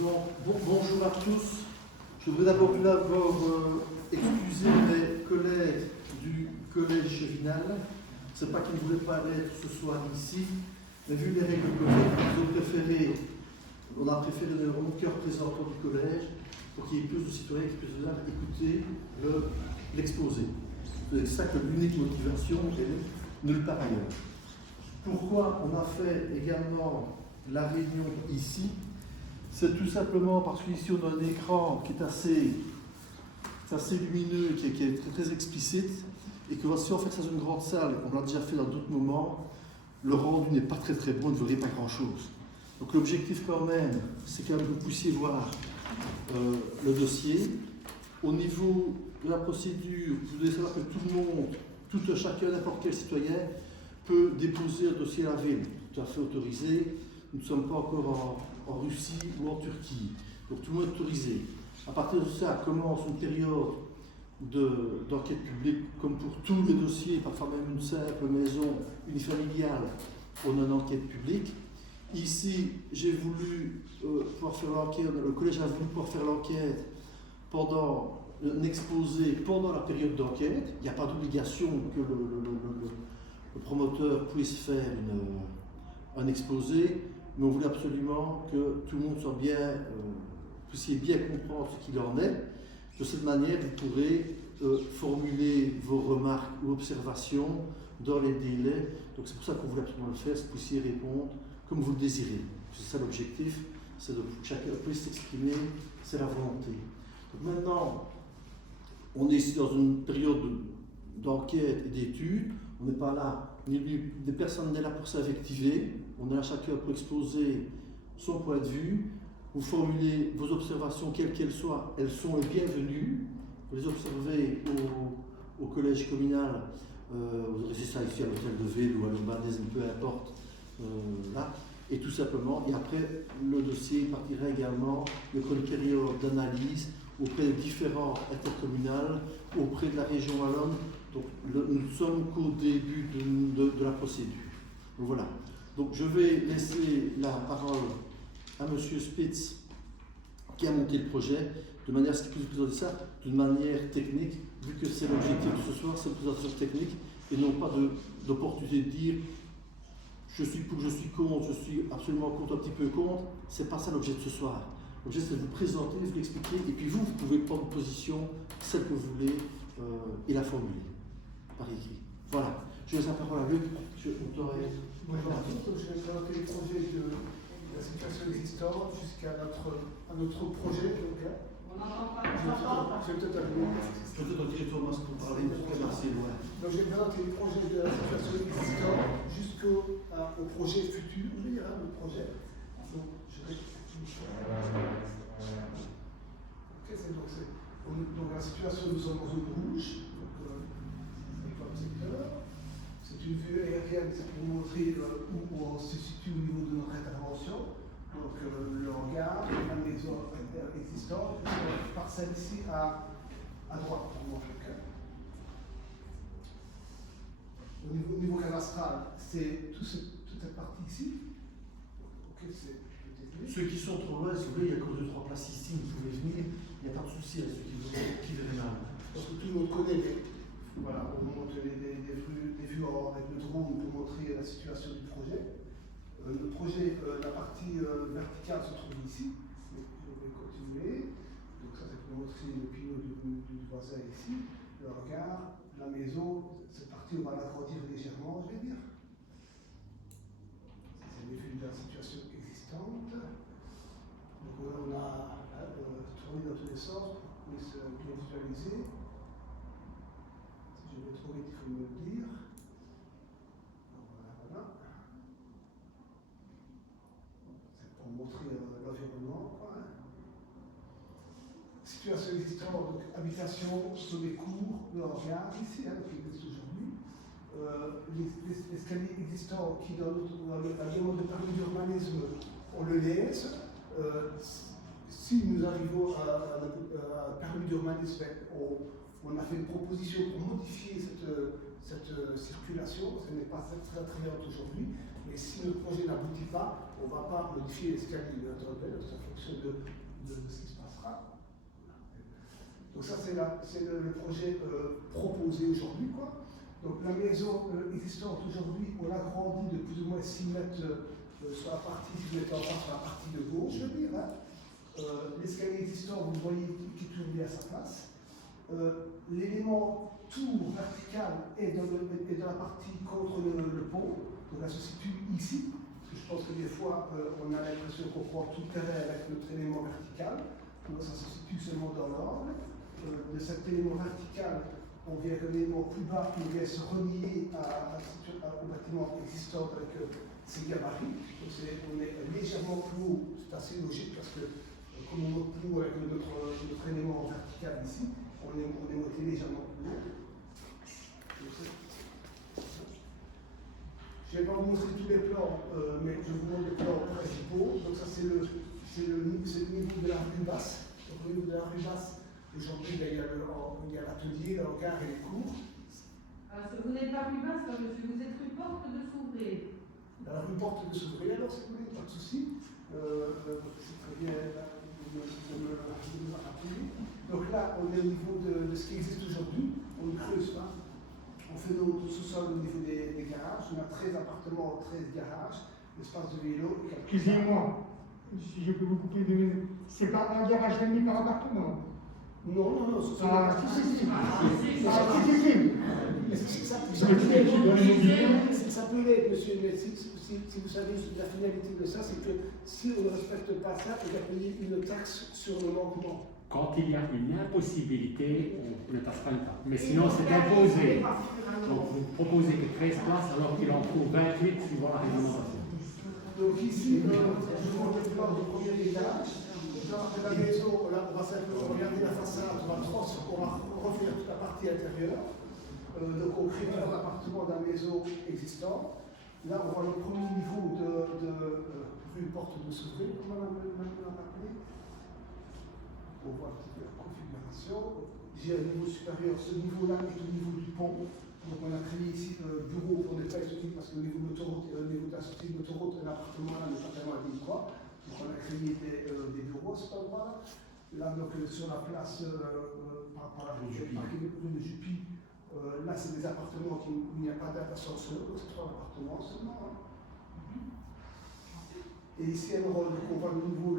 Bonjour à tous. Je voudrais d'abord excuser mes collègues du collège Chevinal. Ce n'est pas qu'ils ne voulaient pas être ce soir ici, mais vu les règles collègues, on a préféré donner mon cœur présentant du collège pour qu'il y ait plus de citoyens qui puissent écouter l'exposé. C'est ça que l'unique motivation est nulle part ailleurs. Pourquoi on a fait également la réunion ici? C'est tout simplement parce qu'ici on a un écran qui est assez lumineux, qui est très, très explicite, et que si on fait ça dans une grande salle, on l'a déjà fait dans d'autres moments, le rendu n'est pas très très bon, ne verrait pas grand chose. Donc l'objectif quand même, c'est que vous puissiez voir le dossier. Au niveau de la procédure, vous devez savoir que tout le monde, chacun, n'importe quel citoyen, peut déposer un dossier à la ville, tout à fait autorisé. Nous ne sommes pas encore en Russie ou en Turquie, donc tout le monde est autorisé. À partir de ça commence une période d'enquête publique, comme pour tous les dossiers, parfois même une simple maison unifamiliale, on a une enquête publique. Ici, j'ai voulu pouvoir faire l'enquête, le collège a voulu pouvoir faire l'enquête pendant un exposé pendant la période d'enquête. Il n'y a pas d'obligation que le promoteur puisse faire un exposé, mais on voulait absolument que tout le monde soit bien, puissiez bien comprendre ce qu'il en est. De cette manière, vous pourrez formuler vos remarques ou observations dans les délais. Donc c'est pour ça qu'on voulait absolument le faire, que vous puissiez répondre comme vous le désirez. C'est ça l'objectif, c'est que chacun puisse s'exprimer, c'est la volonté. Donc maintenant, on est ici dans une période d'enquête et d'études. On n'est pas là, des personnes n'est là pour s'invectiver. On est là chacun pour exposer son point de vue. Vous formulez vos observations, quelles qu'elles soient, elles sont les bienvenues. Vous les observez au collège communal. Vous aurez ça ici à l'hôtel de ville ou à l'urbanisme, peu importe. Là. Et tout simplement, et après, le dossier partira également de une période d'analyse auprès des différents intercommunales, auprès de la région wallonne. Donc, nous ne sommes qu'au début de la procédure. Donc, voilà. Donc, je vais laisser la parole à M. Spitz, qui a monté le projet, de manière à ce qu'il puisse présenter ça d'une manière technique, vu que c'est l'objectif de ce soir, c'est une présentation technique, et non pas d'opportunité de dire je suis pour, je suis contre, je suis absolument contre, un petit peu contre. C'est pas ça l'objet de ce soir. L'objet, c'est de vous présenter, de vous l'expliquer, et puis vous pouvez prendre une position, celle que vous voulez, et la formuler par écrit. Voilà. Je laisse la parole à Luc. Bonjour à tous. Je vais présenter les projets de la situation existante jusqu'à notre projet. On n'entend pas. Je vais peut-être allumer. Je vais te dire Thomas pour parler, parce que c'est loin. Donc, je vais présenter les projets de la situation existante jusqu'au projet futur. Il y aura le projet. Donc, donc la situation, nous sommes en zone rouge. C'est une vue aérienne, c'est pour montrer où on se situe au niveau de notre intervention. Donc le hangar, la maison existante, par celle-ci à droite, pour mon chacun. Au niveau cadastral, c'est toute cette partie ici. Okay, ceux qui sont trop loin, si vous voulez, il y a encore 2-3 places ici, vous pouvez venir, il n'y a pas de souci avec ceux qui verraient mal. Parce que tout le monde connaît voilà, on montre des vues avec le drone pour montrer la situation du projet. Le projet, la partie verticale se trouve ici. Je vais continuer. Donc ça c'est pour montrer le pinot du voisin ici. Le hangar, la maison, cette partie on va l'agrandir légèrement, je vais dire. C'est les vues de la situation existante. Donc on a tourné dans tous les sens pour qu'on puisse bien visualiser. Si je vais trop vite, il faut me le dire. Voilà. C'est pour montrer l'environnement. Situation existante, donc habitation, sommet court, le hangar, ici, qui existe aujourd'hui. L'escalier existant qui, dans la demande de permis d'urbanisme, on le laisse. Si nous arrivons à un permis d'urbanisme, on a fait une proposition pour modifier cette circulation, ce n'est pas très attrayante aujourd'hui, Mais si le projet n'aboutit pas, on ne va pas modifier l'escalier de notre hôtel, c'est en fonction de ce qui se passera. Donc ça, c'est le projet proposé aujourd'hui, quoi. Donc la maison existante aujourd'hui, on l'a grandi de plus ou moins 6 mètres sur la partie, si vous êtes en bas, sur la partie de gauche, je veux dire. Hein. L'escalier existant, vous voyez, qui tourne bien à sa place. L'élément tour vertical est dans la partie contre le pont, donc elle se situe ici. Parce que je pense que des fois, on a l'impression qu'on prend tout le terrain avec notre élément vertical. Donc ça se situe seulement dans l'angle. De cet élément vertical, on vient un élément plus bas qui vient se relier au bâtiment existant avec ses gabarits. Donc on est légèrement plus haut, c'est assez logique parce que comme on monte plus haut avec notre élément vertical ici, on est monté légèrement plus haut. Je ne vais pas vous montrer tous les plans, mais je vous montre les plans principaux. Donc ça c'est le niveau de la rue basse. Donc au niveau de la rue basse, aujourd'hui, il y a l'atelier, le hangar et les cours. Vous n'êtes pas plus basse, là, monsieur, vous êtes rue Porte de Souvray. Dans la rue Porte de Souvray, alors si vous voulez, pas de souci. C'est très bien de me rappeler. Donc là, on est au niveau de ce qui existe aujourd'hui. On ne creuse pas. On fait nos sous-sols au niveau des garages. On a 13 appartements, 13 garages, espace de vélo. Excusez-moi, si je peux vous couper de minutes. C'est pas un garage et demi par appartement? Non, ce sont ça peut l'être, monsieur, mais si vous savez la finalité de ça, c'est que si on ne respecte pas ça, on va payer une taxe sur le manquement. Quand il y a une impossibilité, on ne passe pas le pas. Mais sinon, c'est imposé. Donc, vous proposez que 13 places alors qu'il en faut 28 suivant la réglementation. Donc ici, je vous montre le plan du premier étage. Dans la maison, on va simplement regarder la façade, on va refaire toute la partie intérieure. Donc on crée tout l'appartement de la maison existante. Là, on voit le premier niveau de rue Porte de Souvray, comment on l'a appelé. On voit un petit peu la configuration. J'ai un niveau supérieur, ce niveau-là est au niveau du pont. Donc on a créé ici un bureau pour ne pas expliquer parce que au niveau de l'autoroute, au niveau de la sortie de l'autoroute, l'appartement là n'est pas tellement adéquat. Donc on a créé des bureaux à cet endroit-là. Là, donc sur la place par rapport à la rue de Jupy, là c'est des appartements où il n'y a pas d'ascenseur, c'est 3 appartements seulement. Hein. Et ici, alors, on voit le niveau,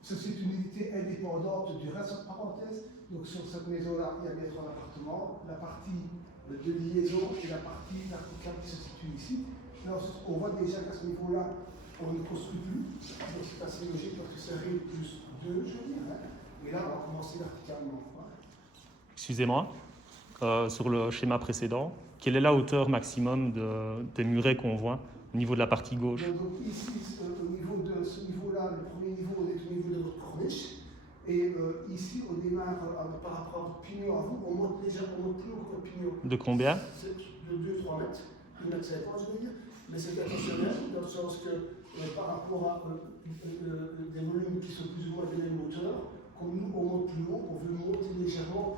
c'est une unité indépendante du reste de parenthèse. Donc sur cette maison-là, il y a bien 3 appartements. La partie de liaison et la partie verticale qui se situe ici. Alors, on voit déjà qu'à ce niveau-là, on ne construit plus. Donc c'est assez logique parce que c'est rue plus 2, je veux dire. Hein. Et là, on va commencer verticalement. Hein. Excusez-moi, sur le schéma précédent, quelle est la hauteur maximum des murets qu'on voit au niveau de la partie gauche? Donc ici, au niveau de ce niveau-là, le premier niveau, on est au niveau de notre corniche. Et ici, on démarre par rapport à votre pignon à vous, on monte plus haut que le pignon. De combien? De 2-3 mètres, 1,50 m, je veux dire. Mais c'est intentionnel, dans le sens que par rapport à des volumes qui sont plus ou moins de la même hauteur, comme nous, on monte plus haut, on veut monter légèrement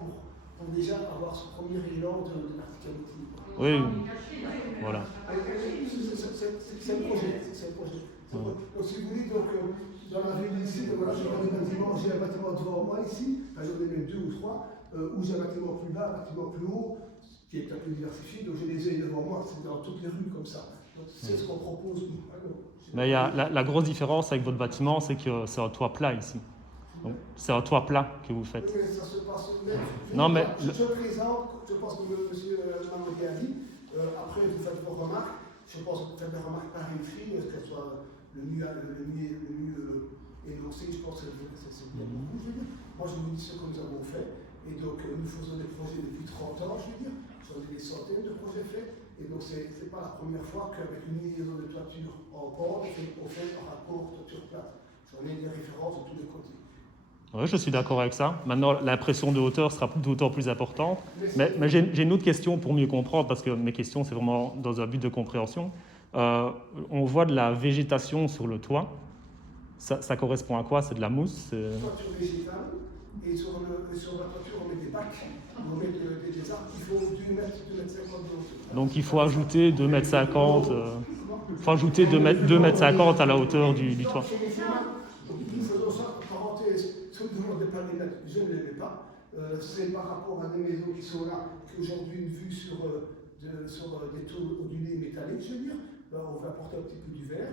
pour déjà avoir ce premier élan de verticalité. Oui, voilà. C'est le projet. Donc si vous voulez, dans la ville ici, voilà, j'ai un bâtiment devant moi ici, j'en ai même 2 ou 3, où j'ai un bâtiment plus bas, un bâtiment plus haut, qui est un peu diversifié, donc j'ai les œils devant moi, c'est dans toutes les rues comme ça. Donc c'est ce qu'on propose nous. Mais il y a la grosse différence avec votre bâtiment, c'est que c'est un toit plat ici. Donc, c'est un toit plat que vous faites. Oui, ça se passe. Non, mais je présente, je pense que monsieur Mamadou a dit, après vous faites vos remarques, je pense que vous faites des remarques par écrit, qu'elles soient le mieux énoncées, je pense que c'est bien beaucoup, je veux dire. Moi je vous dis ce que nous avons fait, et donc nous faisons des projets depuis 30 ans, je veux dire, j'en ai des centaines de projets faits, et donc c'est pas la première fois qu'avec une liaison de toiture en pente, on fait par rapport toiture plate. J'en ai des références de tous les côtés. Oui, je suis d'accord avec ça. Maintenant, l'impression de hauteur sera d'autant plus importante. Mais j'ai une autre question pour mieux comprendre, parce que mes questions, c'est vraiment dans un but de compréhension. On voit de la végétation sur le toit. Ça correspond à quoi? C'est de la mousse? Toiture végétale, et sur la toiture, on met des bacs, on met des arbres qui font 2 mètres, 2,50 m de hauteur. Donc il faut ajouter 2,50 m. faut ajouter 2,50 m à la hauteur du toit. Donc, nous faisons ça, parenthèse, si vous ne demandez pas les mettre, je ne les mets pas. C'est par rapport à des maisons qui sont là, qui aujourd'hui une vue sur des taux ondulés métalliques, je veux dire. On va apporter un petit peu du verre.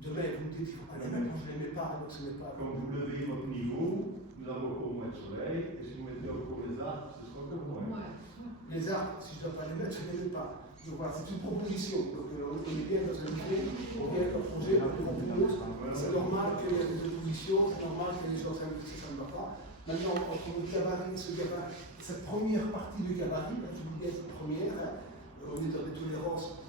Demain, vous me dites, il ne faut pas les mettre, je ne les mets pas, donc ce n'est pas. Quand vous levez votre niveau, vous avez encore moins de soleil, et si vous mettez encore les arbres, ce sera encore moins. Les arbres, si je ne dois pas les mettre, je ne les mets pas. Donc voilà, c'est une proposition. Donc on est bien dans un idée, on vient avec un projet un peu complexes. C'est normal qu'il y ait des oppositions, c'est normal que les gens s'investissent, ça ne va pas. Maintenant, entre le gabarit et ce gabarit, cette première partie du gabarit, je vous disais, cette première, on est dans des tolérances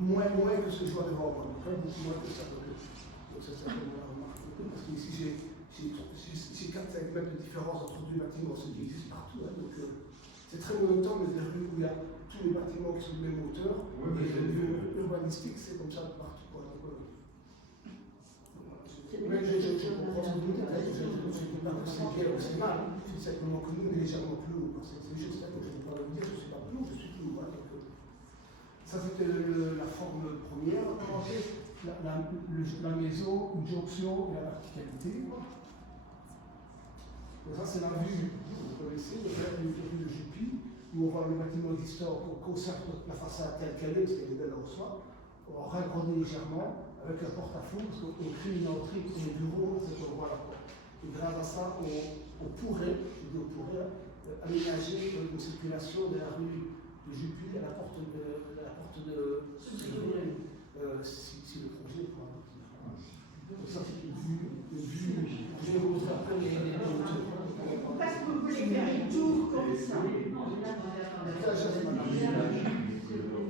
moins que ce que je vois devant moi. Donc, beaucoup moins que ça. Donc c'est certainement la remarque. Parce qu'ici, j'ai 4-5 mètres de différence entre deux bâtiments, ce qui existe partout. Hein, donc c'est très monotone, mais des rues où il y a tous les bâtiments qui sont de même hauteur. Oui, mais et le lieu urbanistique, c'est comme ça partout. Quoi. Donc, mais je comprends ce que vous dites. Je ne dis pas que c'est bien ou c'est mal. C'est simplement que nous, on est légèrement plus haut. C'est juste ça que je ne peux pas le dire. Je ne suis pas plus haut, je suis plus haut. Hein, donc, ça, c'était la forme première. La maison, une jonction et la verticalité. Donc ça, c'est la vue. Vous connaissez, le vue de Jupy, où on voit le bâtiment existant, on conserve la façade telle qu'elle est, parce qu'elle est belle en soi. On va raccrocher légèrement avec un porte-à-faux, parce qu'on crée une entrée pour les bureaux, cet endroit-là. Et grâce à ça, on pourrait aménager une circulation de la rue de Jupy à la porte de si le projet est pour aboutir. Donc ça, c'est une vue. Je vais vous montrer après les hauteurs. Pourquoi est-ce que vous voulez faire une tour comme ça?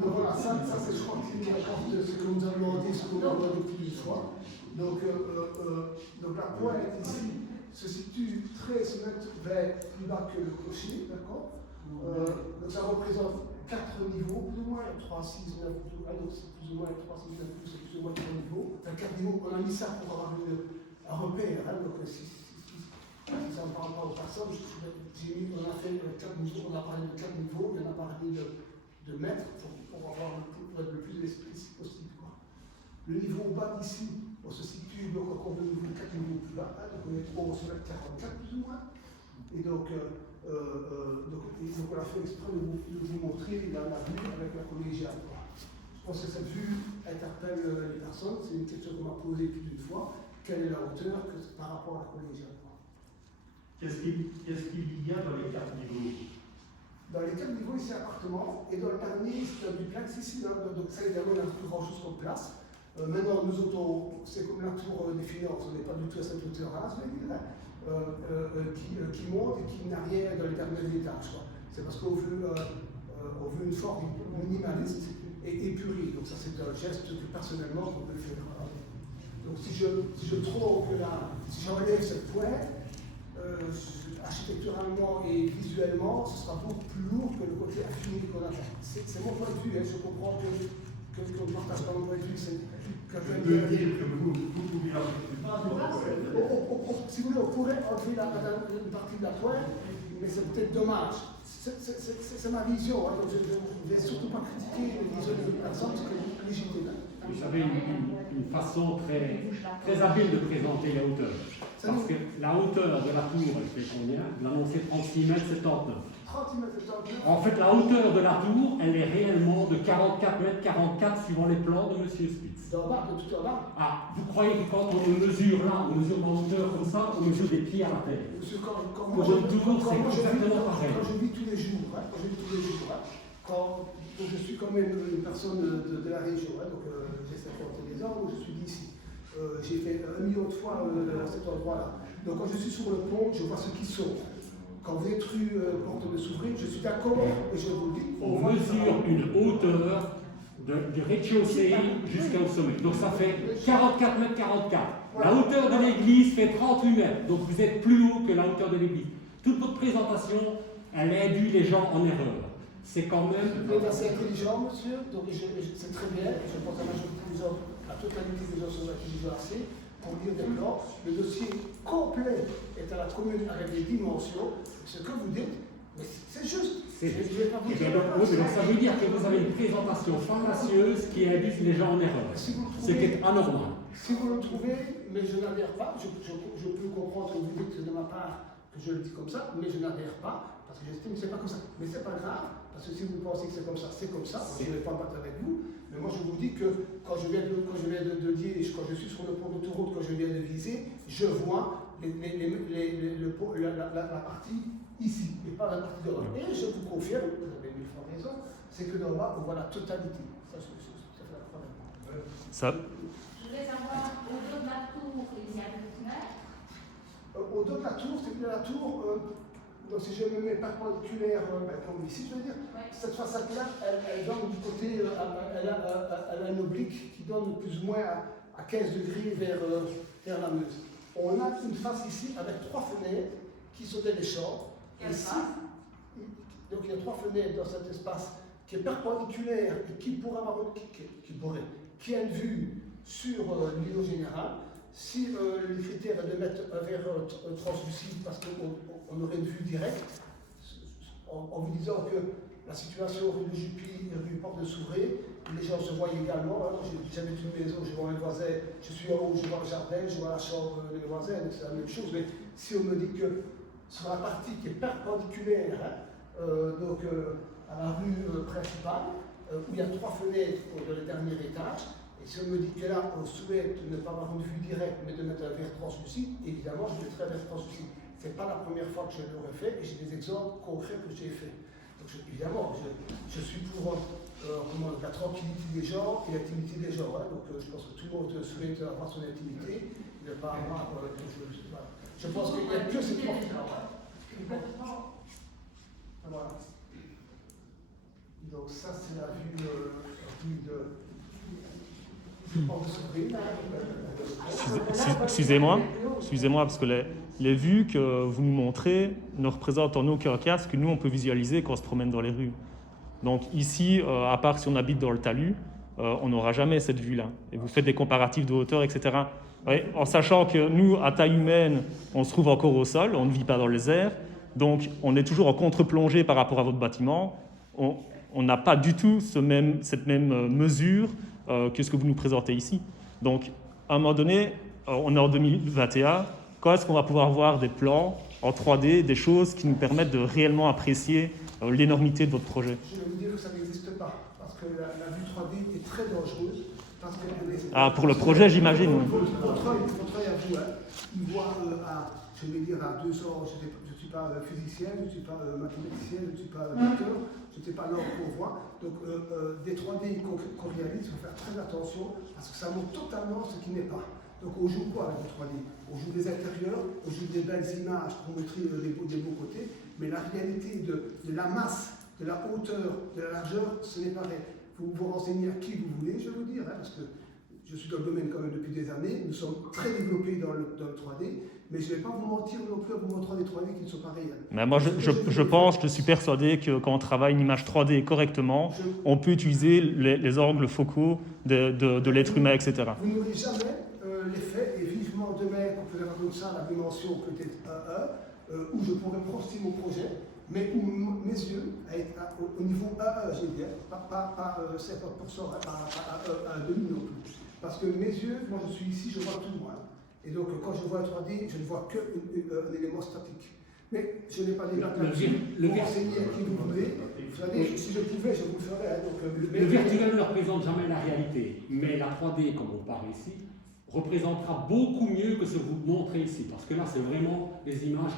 Donc voilà, ça c'est, je crois, qui rapporte ce que nous avons demandé, ce qu'on a demandé plusieurs fois. Donc la pointe ici se situe 13 mètres plus bas que le clocher, d'accord. Donc ça représente 4 niveaux, plus ou moins, 3, 6, 9, donc c'est plus ou moins 3, 6, 9, c'est plus ou moins 3 niveaux. Enfin 4 niveaux, on a mis ça pour avoir un repère, hein, donc si ça ne parle pas aux personnes, on a fait 4 niveaux, on a parlé de 4 niveaux, on a parlé de mètres pour être le plus explicite possible. Quoi. Le niveau bas d'ici, on se situe donc encore de nouveau 4 niveaux plus bas, hein, donc on est 11 mètres 44 plus ou moins. Et donc on a fait exprès de vous montrer la vue avec la collégiale. Je pense que cette vue interpelle les personnes, c'est une question qu'on m'a posée plus d'une fois. Quelle est la hauteur par rapport à la collégiale? Qu'est-ce qu'il y a dans les 4 niveaux? Dans les 4 niveaux, ici, appartement, et dans le dernier, c'est un duplex ici, hein, donc ça également, on a plus grand chose comme place. Maintenant, nous autres, c'est comme la tour des finances, on n'est pas du tout à cette hauteur-là, je vais dire, qui monte et qui n'a rien dans les derniers étages. C'est parce qu'on veut une forme minimaliste et épurée. Donc ça, c'est un geste que personnellement, on peut faire. Donc si je trouve que si j'enlève cette pointe, architecturalement et visuellement, ce sera beaucoup plus lourd que le côté affiné qu'on a. C'est mon point de vue, hein. Je comprends qu'on ne partage pas mon point de vue. Je peux dire que vous pouvez rajouter pas. Si vous voulez, on pourrait enlever une partie de la pointe, mais c'est peut-être dommage. C'est ma vision, hein. Donc je ne vais surtout pas critiquer les visions des autres personnes, parce que c'est légitime. Vous savez, une façon très habile de présenter la hauteur. Parce que la hauteur de la tour, elle fait combien? Vous l'annoncez 36 mètres 79. 36 mètres 79. En fait, la hauteur de la tour, elle est réellement de 44 mètres 44 suivant les plans de M. Spitz. D'en bas, de tout en bas. Ah, vous croyez que quand on mesure là, on mesure en hauteur comme ça, on mesure des pieds à la terre? Monsieur, quand Pour une tour, c'est exactement pareil. Quand je vis tous les jours, donc je suis quand même une personne de la région, hein, donc j'ai 51 ans, donc je suis d'ici. J'ai fait 1 million de fois à cet endroit-là. Donc quand je suis sur le pont, je vois ceux qui sautent. Quand vous êtes rue Porte de Souvray, je suis d'accord, et je vous le dis. On mesure une hauteur du rez-de-chaussée jusqu'au sommet. Donc ça fait 44 mètres 44. La hauteur de l'église fait 38 mètres. Donc vous êtes plus haut que la hauteur de l'église. Toute votre présentation, elle induit les gens en erreur. C'est quand même... Vous êtes assez intelligent, monsieur, donc c'est très bien. Je pense à toute la totalité des gens sont intelligents assez pour lire des plans. Le dossier complet est à la commune avec les dimensions. Ce que vous dites, Mais c'est juste. C'est Je vais pas vous Eh bien, dire donc, la oui, mais donc place. ça veut dire que vous avez une présentation fallacieuse qui induit les gens en erreur, Si vous le ce qui trouvez, est anormal. si vous le trouvez, mais je n'adhère pas, je peux comprendre que vous dites de ma part que je le dis comme ça, mais je n'adhère pas, parce que j'estime que c'est pas comme ça. Mais c'est pas grave, parce que si vous pensez que c'est comme ça, c'est comme ça. Moi, je ne vais pas me battre avec vous, mais moi je vous dis que quand je viens de Liège, quand je suis sur le pont d'autoroute, quand je viens de Visé, je vois la partie ici, et pas la partie de l'autre. Et je vous confirme, vous avez 1000 fois raison, c'est que d'en bas, on voit la totalité. Ça, c'est la première. Ça, Je voulais savoir, au-delà de la tour, il y a des fenêtres. Au-delà de la tour, c'est que la tour, donc si je me mets perpendiculaire, comme ici, je veux dire, cette façade-là, elle donne du côté, elle a un oblique qui donne plus ou moins à 15 degrés vers la Meuse. On a une face ici avec 3 fenêtres qui sont des chambres. Quelle Ici, face? donc il y a 3 fenêtres dans cet espace qui est perpendiculaire et qui a une vue sur l'îlot général. Si le critère est de mettre un verre translucide parce qu'on aurait une vue directe, en vous disant que la situation rue de Jupy et rue Porte de Souvray, les gens se voient également. Alors, j'habite une maison, je vois un voisin, je suis en haut, je vois le jardin, je vois la chambre des voisins, c'est la même chose. Mais si on me dit que sur la partie qui est perpendiculaire, à la rue principale, où il y a 3 fenêtres dans le dernier étage, et si on me dit que là, on souhaite ne pas avoir une vue directe, mais de mettre un verre translucide, évidemment, je mettrai un verre translucide. Ce n'est pas la première fois que je l'aurais fait, et j'ai des exemples concrets que j'ai fait. Donc, évidemment, je suis pour la tranquillité des gens et l'intimité des gens. Hein. Donc, je pense que tout le monde souhaite avoir son intimité, ne pas avoir. Je pense qu'il n'y a que ces 3 filles-là. Voilà. Donc, ça, c'est la vue de. Excusez-moi, parce que les vues que vous nous montrez ne représentent en aucun cas ce que nous, on peut visualiser quand on se promène dans les rues. Donc ici, à part si on habite dans le talus, on n'aura jamais cette vue-là. Et vous faites des comparatifs de hauteur, etc. Ouais, en sachant que nous, à taille humaine, on se trouve encore au sol, on ne vit pas dans les airs. Donc on est toujours en contre-plongée par rapport à votre bâtiment. On n'a pas du tout cette même mesure que ce que vous nous présentez ici. Donc, à un moment donné, on est en 2021, quand est-ce qu'on va pouvoir voir des plans en 3D, des choses qui nous permettent de réellement apprécier l'énormité de votre projet? Je vais vous dire que ça n'existe pas, parce que la vue 3D est très dangereuse. Parce que pour le projet, j'imagine. Votre œil à vous, il voit je vais dire à 200, je ne suis pas physicien, je ne suis pas mathématicien, je ne suis pas docteur, je ne sais pas l'ordre qu'on voit. Donc des 3D qu'on réalise, il faut faire très attention parce que ça montre totalement ce qui n'est pas. Donc on joue quoi avec le 3D? On joue des intérieurs, on joue des belles images pour montrer des beaux côtés, mais la réalité de la masse, de la hauteur, de la largeur, ce n'est pas vrai. Vous vous renseignez à qui vous voulez, je vais vous dire, parce que je suis dans le domaine quand même depuis des années, nous sommes très développés dans le 3D, mais je ne vais pas vous mentir non plus en vous montrant des 3D qui ne sont pas réels. Mais moi, je suis persuadé que quand on travaille une image 3D correctement, on peut utiliser les angles focaux de l'être humain, etc. Vous n'aurez jamais l'effet, et vivement demain, qu'on peut avoir comme ça la dimension peut-être 1, où je pourrais projeter mon projet, mais où mes yeux, au niveau 1, j'ai dit, pas 50%, pas un demi non plus. Parce que mes yeux, moi je suis ici, je vois tout moi. Et donc quand je vois un 3D, je ne vois qu'un élément statique. Mais je n'ai pas des dates là-dessus. Vous renseignez à qui vous voulez. Vous savez, si je pouvais, je vous le ferais. Donc, le virtuel ne représente jamais la réalité. Mais la 3D, comme on parle ici, représentera beaucoup mieux que ce que vous montrez ici. Parce que là, c'est vraiment des images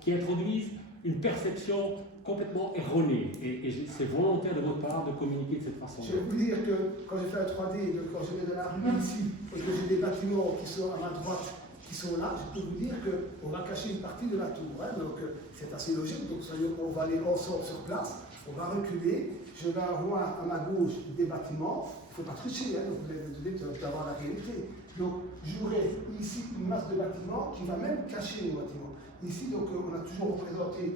qui introduisent une perception complètement erronée. Et c'est volontaire de votre part de communiquer de cette façon. Je vais vous dire que quand j'ai fait un 3D, quand je vais dans la rue ici, et que j'ai des bâtiments qui sont à ma droite, qui sont là, je peux vous dire qu'on va cacher une partie de la tour. Hein, donc c'est assez logique. Donc on va aller ensemble sur place, on va reculer. Je vais avoir à ma gauche des bâtiments. Il ne faut pas tricher, hein, donc vous devez avoir la réalité. Donc j'aurai ici une masse de bâtiments qui va même cacher les bâtiments. Ici, donc, on a toujours représenté,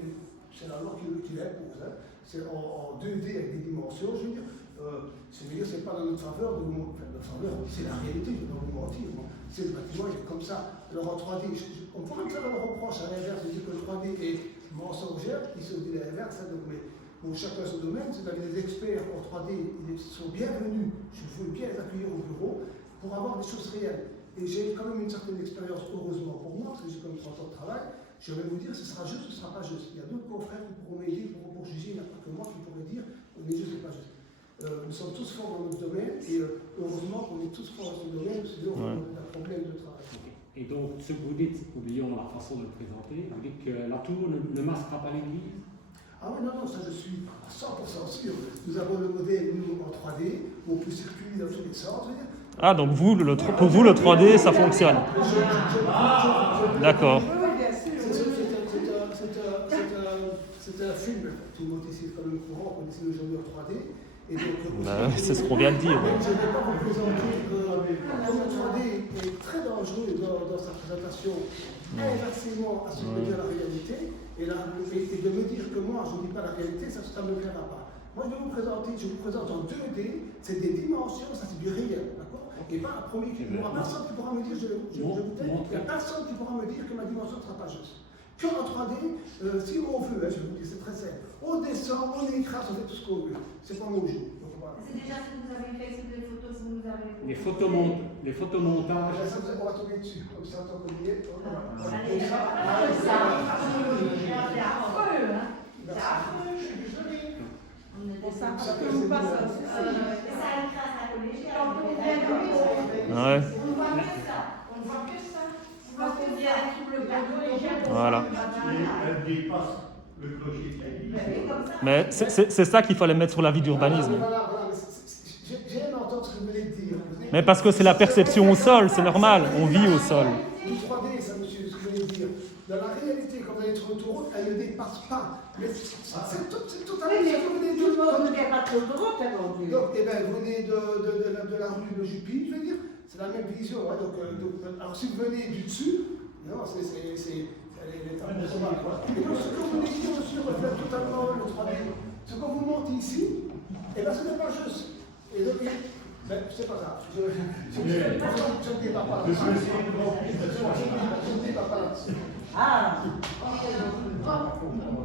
c'est la loi qui l'impose, hein, c'est en 2D avec des dimensions, je veux dire, c'est pas dans notre faveur, c'est la réalité, je ne vais pas vous mentir. Bon, c'est le bâtiment, il est comme ça. Alors en 3D, on pourrait me faire un reproche à l'inverse, de dire que le 3D est mensongère, qui se dit l'inverse, hein, mais bon, chacun son domaine, c'est-à-dire les experts en 3D, ils sont bienvenus, je veux bien les accueillir au bureau pour avoir des choses réelles. Et j'ai quand même une certaine expérience, heureusement pour moi, parce que j'ai comme 30 ans de travail. Je vais vous dire, ce sera juste ou ce ne sera pas juste. Il y a d'autres confrères qui pourront m'aider pour juger, il n'y a pas que moi qui pourrait dire on est juste ou pas juste. Nous sommes tous forts dans notre domaine et heureusement qu'on est tous forts dans ce domaine, sinon on a un problème de travail. Et donc, ce que vous dites, oublions la façon de le présenter, vous dites que la tour ne masquera pas l'église? Ah oui, non, ça je suis à 100% sûr. Nous avons le modèle nous, en 3D, où on peut circuler dans tous les sens. Ah, donc vous, pour vous, le 3D, ça fonctionne. D'accord. C'est un film, tout le monde ici est quand même courant, on essaie aujourd'hui en 3D. Et donc, C'est ce qu'on vient de dire. Je ne vais pas vous présenter comme le 3D est très dangereux dans sa présentation, inversement à ce que veut dire la réalité, et de me dire que moi je ne dis pas la réalité, ça ne me plaira pas. Moi je vous présente en 2D, c'est des dimensions, ça c'est du réel, d'accord? Et pas un premier qui pourra, personne qui pourra me dire, il n'y a personne qui pourra me dire que ma dimension ne sera pas juste. Que en 3D, si on veut, je vous dis, c'est très simple, on descend, on écrase, on fait tout ce qu'on veut. C'est pas mon jeu. Voilà. C'est déjà ce que vous avez fait, c'est des photos, si vous avez fait. Les photomontages. On va tomber dessus, comme ça, tant qu'on y est. Allez, c'est affreux, hein. C'est affreux, je suis désolée. Ça ne passe pas. Ça écrase la collégiale. Quand on vient Ouais. On ne voit que ça. On ne voit que ça. quand on vient sous le collégial, Voilà. Elle dépasse le clocher qui a dit. Mais c'est ça qu'il fallait mettre sur l'avis d'urbanisme. Voilà, j'aime entendre ce que vous venez de dire. Mais parce que c'est la perception au sol, c'est normal, on vit au sol. Le 3D, ça, monsieur, ce que je venais de dire. Dans la réalité, quand vous allez sur l'autoroute, elle ne dépasse pas. Mais c'est totalement ce que vous venez de dire. tout le monde ne vient pas de l'autoroute, alors. Donc, eh ben, vous venez de la rue de Jupy, je veux dire, c'est la même vision. Hein, alors, si vous venez du dessus, non, c'est l'état de commun. Et donc, ce que vous venez de dire, monsieur, reflète totalement le 3D. Ce qu'on vous montre ici, eh ben, ce n'est pas juste. Et donc, ben, c'est pas ça. Je ne débat pas là-dessus. Je ne débat pas là-dessus. Ah,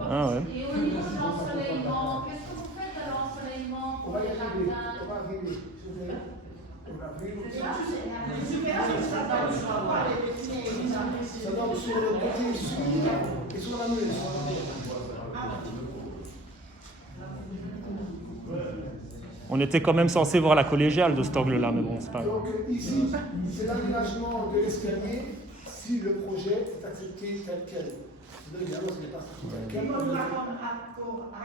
Ah ouais. et au niveau de l'ensoleillement, qu'est-ce que vous faites à l'ensoleillement On pour va y les arriver. jardins? On va arriver. On va arriver. Ça donne sur le côté sud et sur la Meuse. On était quand même censé voir la collégiale de cet angle-là, mais bon, c'est pas grave. Donc ici, c'est l'aménagement de l'escalier si le projet est accepté tel quel. Évidemment, ce n'est pas tel quel. On doit avoir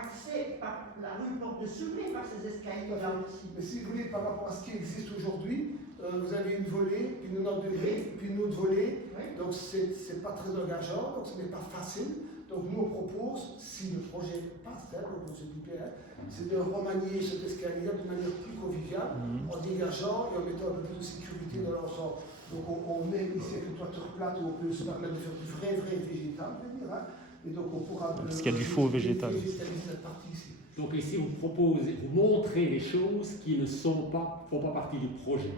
accès par la rue Porte de Souvenir, par ces escaliers-là aussi. Mais si vous voulez, par rapport à ce qui existe aujourd'hui, vous avez une volée, puis une autre degré, puis une autre volée. Oui. Donc c'est pas très engageant, donc ce n'est pas facile. Donc nous on propose, si le projet passe, comme je dis bien, c'est de remanier cet escalier de manière plus conviviale, en dégageant et en mettant un peu plus de sécurité dans l'ensemble. Donc on met ici avec une toiture plate où on peut se permettre de faire du vrai végétal, je veux dire, hein. Et donc on pourra Parce qu'il y a du faux végétal. végétaliser cette partie ici. Donc ici, vous proposez, vous montrez les choses qui ne font pas partie du projet.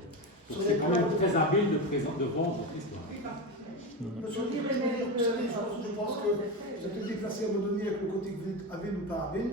Donc c'est quand même très habile de vendre votre histoire. Monsieur, je pense que j'ai peut-être déplacé à un moment donné avec le côté que vous êtes habile ou pas habile.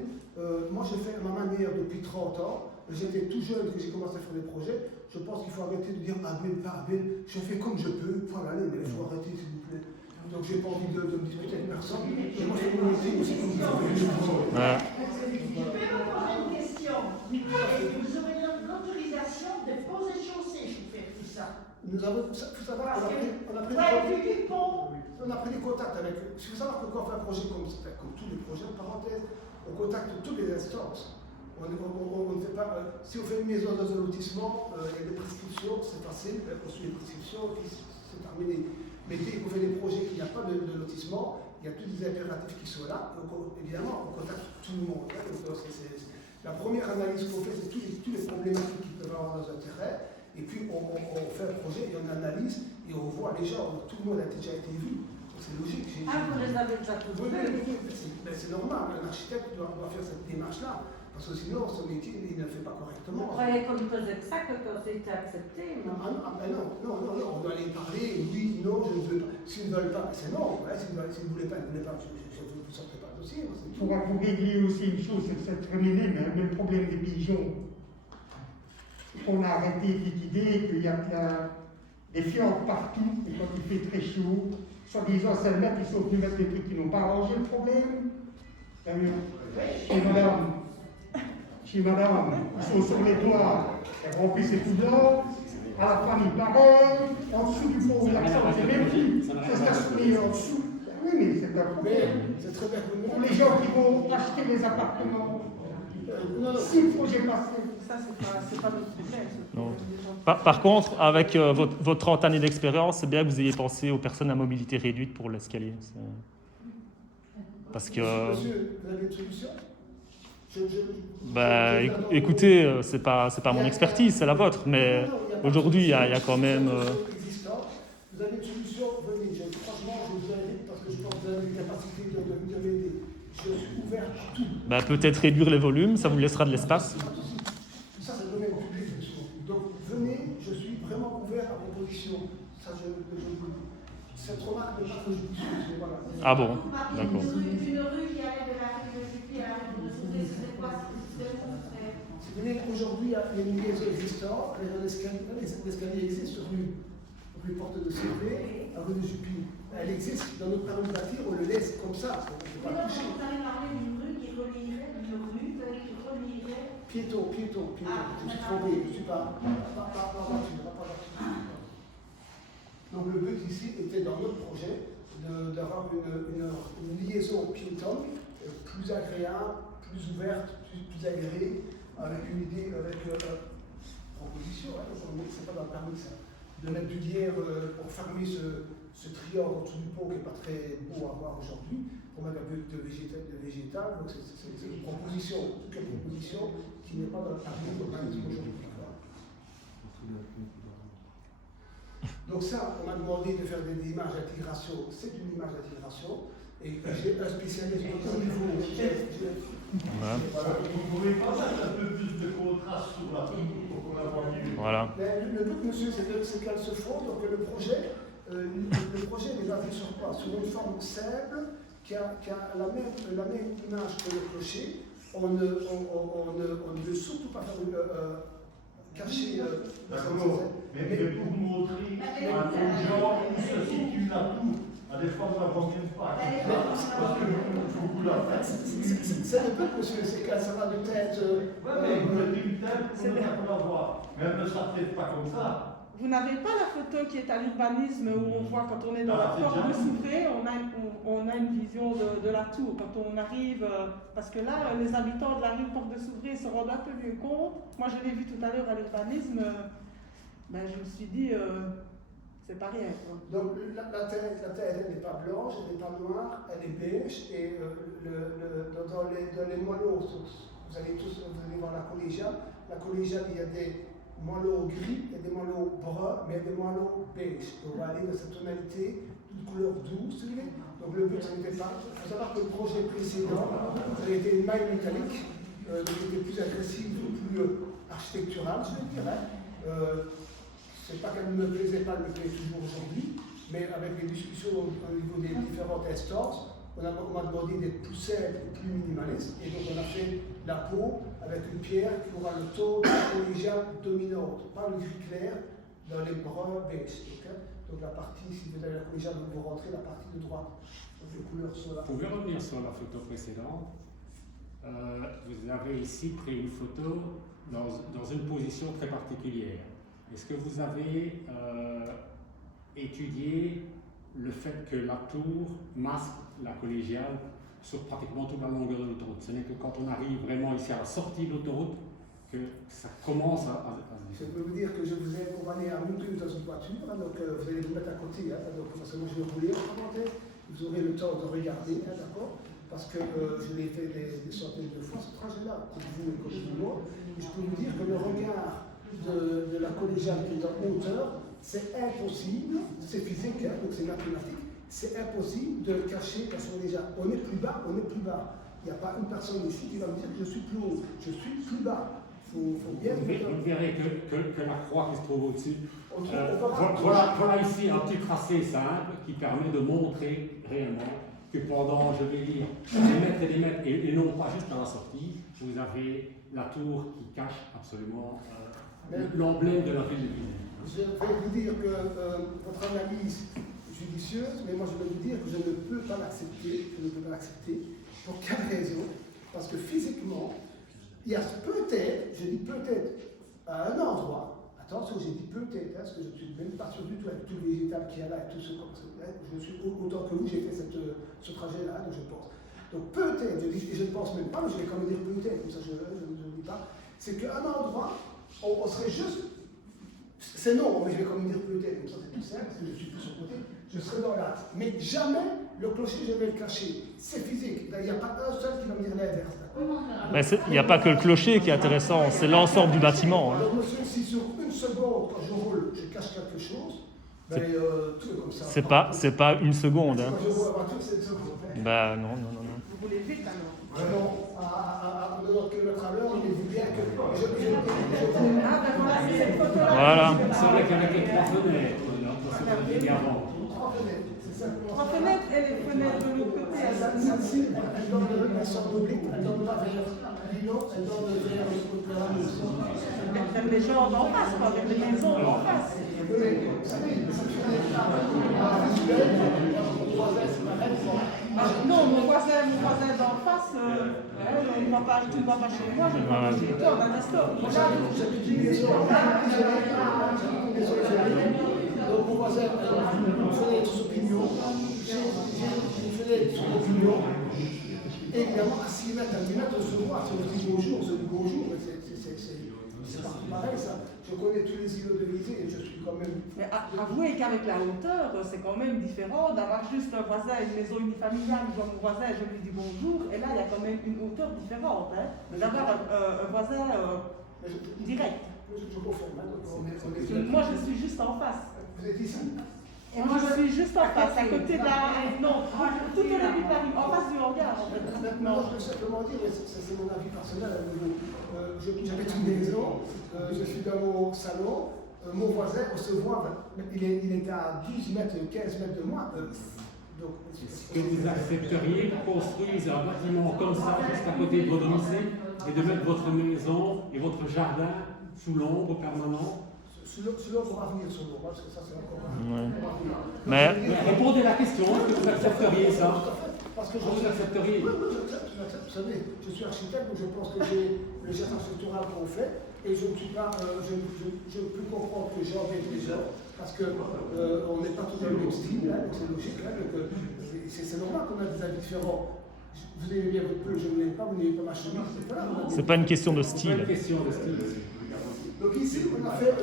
Moi, j'ai fait à ma manière depuis 30 ans. J'étais tout jeune que j'ai commencé à faire des projets. Je pense qu'il faut arrêter de dire habile, pas habile. Je fais comme je peux. Voilà, mais il faut arrêter, s'il vous plaît. Donc, j'ai pas envie de me discuter avec personne. Et moi, c'est mon métier aussi comme ça. Ouais. Je peux vous poser une question. Vous aurez l'autorisation de poser chaussée pour faire tout ça. Nous avons, il faut savoir qu'on a pris Ouais, du pont. on a pris des contacts avec. Il faut savoir que quand on fait un projet comme tous les projets, en parenthèse, on contacte toutes les instances. On ne fait pas. Si on fait une maison dans un lotissement, il y a des prescriptions, c'est facile, on suit les prescriptions, puis c'est terminé. Mais dès qu'on fait des projets qu'il n'y a pas de lotissement, il y a tous les impératifs qui sont là. Donc évidemment, on contacte tout le monde. Hein. Donc, la première analyse qu'on fait, c'est tous les problématiques qu'ils peuvent avoir dans un terrain. Et puis on fait un projet et on analyse et on voit les gens, tout le monde a déjà été vu. C'est logique. Ah, vous les avez déjà tous vus. Oui, c'est normal, un architecte doit faire cette démarche-là. Parce que sinon, ce métier, il ne le fait pas Vous correctement. croyez qu'on faisait que ça quand c'était accepté? Ah non, on doit aller parler, oui, non, je ne veux pas. S'ils ne veulent pas, c'est non. Ouais, s'ils ne voulaient pas, ils ne voulaient pas, je ne sortais pas le dossier. C'est tout. Pour régler aussi une chose, c'est terminé, mais le même problème des pigeons. On a arrêté de liquider, qu'il y a des fientes partout, et quand il fait très chaud, soi-disant, c'est le maître, ils sont venus mettre des trucs qui n'ont pas arrangé le problème. Chez madame, ils sont sur les toits, elles remplissent ses poudres, à la fin, il pareil, en dessous du pont, l'accent, c'est même plus, c'est stationné en dessous. Oui, mais c'est un problème. C'est très bien connu. Pour les gens qui vont acheter des appartements, si le projet passé. Ça, c'est pas notre problème. Non. Par contre, avec votre 30 années d'expérience, c'est bien que vous ayez pensé aux personnes à mobilité réduite pour l'escalier. Parce que... Monsieur, vous avez une solution? Écoutez, c'est pas mon expertise, c'est la vôtre, mais aujourd'hui, il y a quand même... Vous avez une solution, venez, franchement, je vous invite parce que je pense que vous avez une capacité de m'aider. Je suis ouvert à tout. Peut-être réduire les volumes, ça vous laissera de l'espace. Ça, c'est le domaine public, monsieur. Donc, venez, je suis vraiment ouvert à vos propositions. Ça, cette remarque n'est pas que je vous dis, voilà. Ah bon, Vous parliez d'accord. d'une rue qui allait de la rue de Juppy à la rue de Soufflé, c'était quoi? C'est venez, aujourd'hui, il y a une liaison existante, l'escalier existe rue Porte de Sauvé, à rue de Juppy. Elle existe dans notre permis de bâtir, on le laisse comme ça. On ne peut pas toucher. Vous avez parlé d'une rue qui relierait, Piéton. Je me suis trompé, je ne suis pas voiture. Donc le but ici était dans notre projet d'avoir une liaison piétonne plus agréable, plus ouverte, plus agréée, avec une idée, avec proposition, c'est pas dans le permis ça, de mettre du lierre pour fermer ce triangle autour du pont qui n'est pas très beau à voir aujourd'hui, pour mettre un peu de végétal. Donc c'est une proposition, qui n'est pas dans le permis aujourd'hui. Donc ça, on m'a demandé de faire des images d'intégration, c'est une image d'intégration, et j'ai un spécialiste au niveau. Vous pouvez pas mettre un peu plus de contraste sur la tour pour qu'on la voit mieux. Voilà. Le but, monsieur, c'est qu'elle se fonde, donc le projet est basé sur quoi? Sur une forme simple qui a la même image que le clocher. On ne veut surtout pas faire cacher. D'accord. Mais pour montrer à nos gens où se situe la tour, à des fois, on ne la voit même pas. Parce que vous la faites. C'est le but, monsieur, c'est qu'elle sera de tête. Oui, mais vous mettez une tête pour la voir. Mais elle ne sera peut-être pas comme ça. Vous n'avez pas la photo qui est à l'urbanisme où on voit quand on est dans la porte de Souvré, on a une vision de la tour. Quand on arrive, parce que là, les habitants de la rue Porte de Souvré se rendent un peu mieux compte. Moi, je l'ai vu tout à l'heure à l'urbanisme, je me suis dit, c'est pas rien. Quoi. Donc la terre, elle n'est pas blanche, elle n'est pas noire, elle est beige. Et dans les moelleaux, vous allez voir la collégiale. La collégiale, il y a des moelleaux gris, il y a des moelleaux bruns, mais il y a des moelleaux beige. On va aller dans cette tonalité, une couleur douce. Donc le but, ce n'était pas. Il faut savoir que le projet précédent, ça avait été une maille métallique, qui était plus agressive, plus architecturale, je vais dire. C'est pas qu'elle ne me plaisait pas, elle me plaît toujours aujourd'hui, mais avec les discussions au niveau des différentes instances, on m'a demandé d'être plus simple et plus minimaliste, et donc on a fait la peau avec une pierre qui aura le ton de la collégiale dominante, pas le gris clair dans les bruns beige. Donc la partie, si vous avez la collégiale, vous rentrez la partie de droite. Donc les couleurs sont là. Vous pouvez revenir sur la photo précédente. Vous avez ici pris une photo dans une position très particulière. Est-ce que vous avez étudié le fait que la tour masque la collégiale sur pratiquement toute la longueur de l'autoroute? Ce n'est que quand on arrive vraiment ici à la sortie de l'autoroute que ça commence à je peux vous dire que on va aller à Montpellier dans une voiture, donc vous allez vous mettre à côté, donc parce que moi je vais rouler en commentaire, vous aurez le temps de regarder, d'accord? Parce que je l'ai fait des centaines de fois ce trajet-là, comme vous et comme moi, et je peux vous dire que le regard de la collégiale qui est en hauteur, c'est impossible, c'est physique, donc c'est mathématique, c'est impossible de cacher parce qu'on est déjà, on est plus bas. Il n'y a pas une personne ici qui va me dire que je suis plus haut, je suis plus bas. Il faut bien. Vous verrez que la croix qui se trouve au-dessus. Voilà Voilà ici un petit tracé simple qui permet de montrer réellement que pendant, je vais dire, des mètres et des mètres, et non pas juste à la sortie, vous avez la tour qui cache absolument l'emblème de la ville de Villers. Je vais vous dire que votre analyse est judicieuse, mais moi je vais vous dire que je ne peux pas l'accepter. Je ne peux pas l'accepter. Pour quelle raison? Parce que physiquement, il y a peut-être, je dis peut-être, à un endroit, attention, j'ai dit peut-être, parce que je ne suis même pas sûr du tout avec tout le végétal qu'il y a là et tout ce comme ça. Je suis autant que vous, j'ai fait ce trajet-là, donc je pense. Donc peut-être, je ne pense même pas, mais je vais quand même dire peut-être, comme ça je ne dis pas, c'est qu'à un endroit, on serait juste. C'est non, mais je vais quand même dire peut-être, comme ça c'est tout simple, parce que je suis plus sur le côté, je serai dans l'axe. Mais jamais le clocher, je vais le cacher. C'est physique. Il n'y a pas un seul qui va me dire l'inverse. Mais il n'y a pas que le clocher qui est intéressant, c'est l'ensemble du bâtiment. Hein. Donc, monsieur, si sur une seconde, quand je roule, je cache quelque chose, tout est comme ça. C'est pas une seconde. Hein. Quand je roule la voiture, c'est une seconde. Bah non. Vous voulez vite alors? À 90 km à l'heure, il est bien que. Ah, ben voilà, c'est cette photo-là. Voilà. C'est vrai qu'avec les trois fenêtres, parce que vous avez dit avant. Trois fenêtres et les fenêtres de l'autre côté. Celle-ci, elle donne un sort d'oblique, elle donne pas vers l'îlot, elle donne vers la maison. Avec les gens d'en face, quoi, avec les maisons d'en face. Vous savez, ça fait un voisin, c'est pareil. Non, mon voisin d'en face, tu ne vas pas chez moi, je ne vais pas chez toi, on a des stocks. J'habite une maison, donc mon voisin, une fenêtre sous pignon, j'ai une fenêtre sous pignon, et évidemment à 6 mètres, à 10 mètres, on se voit, on se dit bonjour, c'est partout pareil ça. Je connais tous les îlots de Villers et je suis quand même. Mais avouez qu'avec la hauteur, c'est quand même différent d'avoir juste un voisin, une maison unifamiliale, je vois mon voisin, je lui dis bonjour, et là il y a quand même une hauteur différente. Hein, d'avoir un voisin direct. Je confirme. Moi je suis juste en face. Vous êtes ici? Et moi je suis juste en face, à côté de la. Non, tout au début de la rue, en face du hangar en fait. Non, je peux simplement dire, mais c'est mon avis personnel. J'habite une maison, je suis dans mon salon, mon voisin, on se voit, il est à 12 mètres, 15 mètres de moi. Est-ce que vous accepteriez qu'on construise un bâtiment comme ça, juste à côté de votre domicile, et de mettre votre maison et votre jardin sous l'ombre permanent? Celui-là, on va venir sur l'ombre, parce que ça, c'est encore. Ouais. Mais répondez à la question, est-ce que vous accepteriez ça? Parce que vous accepteriez? Vous savez, je suis architecte, donc je pense que j'ai le geste architectural qu'on fait, et je ne suis pas, je ne peux comprendre que j'embête les gens, parce qu'on n'est pas tous dans le même style, donc c'est logique, c'est normal qu'on a des avis différents. Vous aimez bien votre peu, je ne l'aime pas, vous n'aimez pas ma chemise, c'est pas une question de style. C'est pas une question de style. Donc ici, on a fait.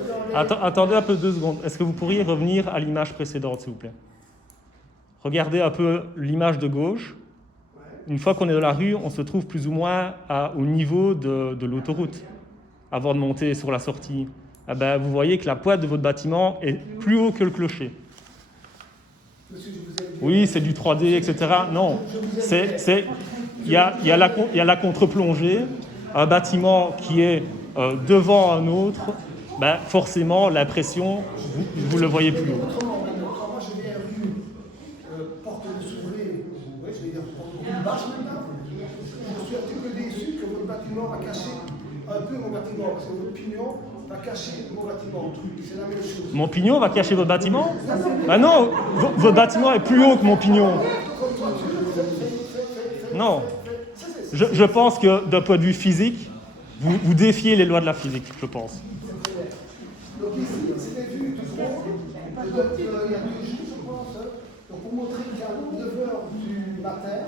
Attendez un peu 2 secondes. Est-ce que vous pourriez revenir à l'image précédente, s'il vous plaît? Regardez un peu l'image de gauche. Une fois qu'on est dans la rue, on se trouve plus ou moins au niveau de l'autoroute, avant de monter sur la sortie. Eh ben, vous voyez que la pointe de votre bâtiment est plus haut que le clocher. Oui, c'est du 3D, etc. Non, il y a la contre-plongée, un bâtiment qui est devant un autre, ben forcément, l'impression, vous le voyez plus haut. Autrement, moi je viens rue Porte de Souvray, je vais dire rue Bache maintenant. Je suis un petit peu déçu que votre bâtiment va cacher un peu mon bâtiment, parce que votre pignon va cacher mon bâtiment. C'est la même chose. Mon pignon va cacher votre bâtiment? Ah non, votre bâtiment est plus haut que mon pignon. Non. Je pense que d'un point de vue physique, vous défiez les lois de la physique, je pense. Donc ici, c'est des vues du front, il y a 2 jours, je pense, donc pour montrer qu'à 9h du matin,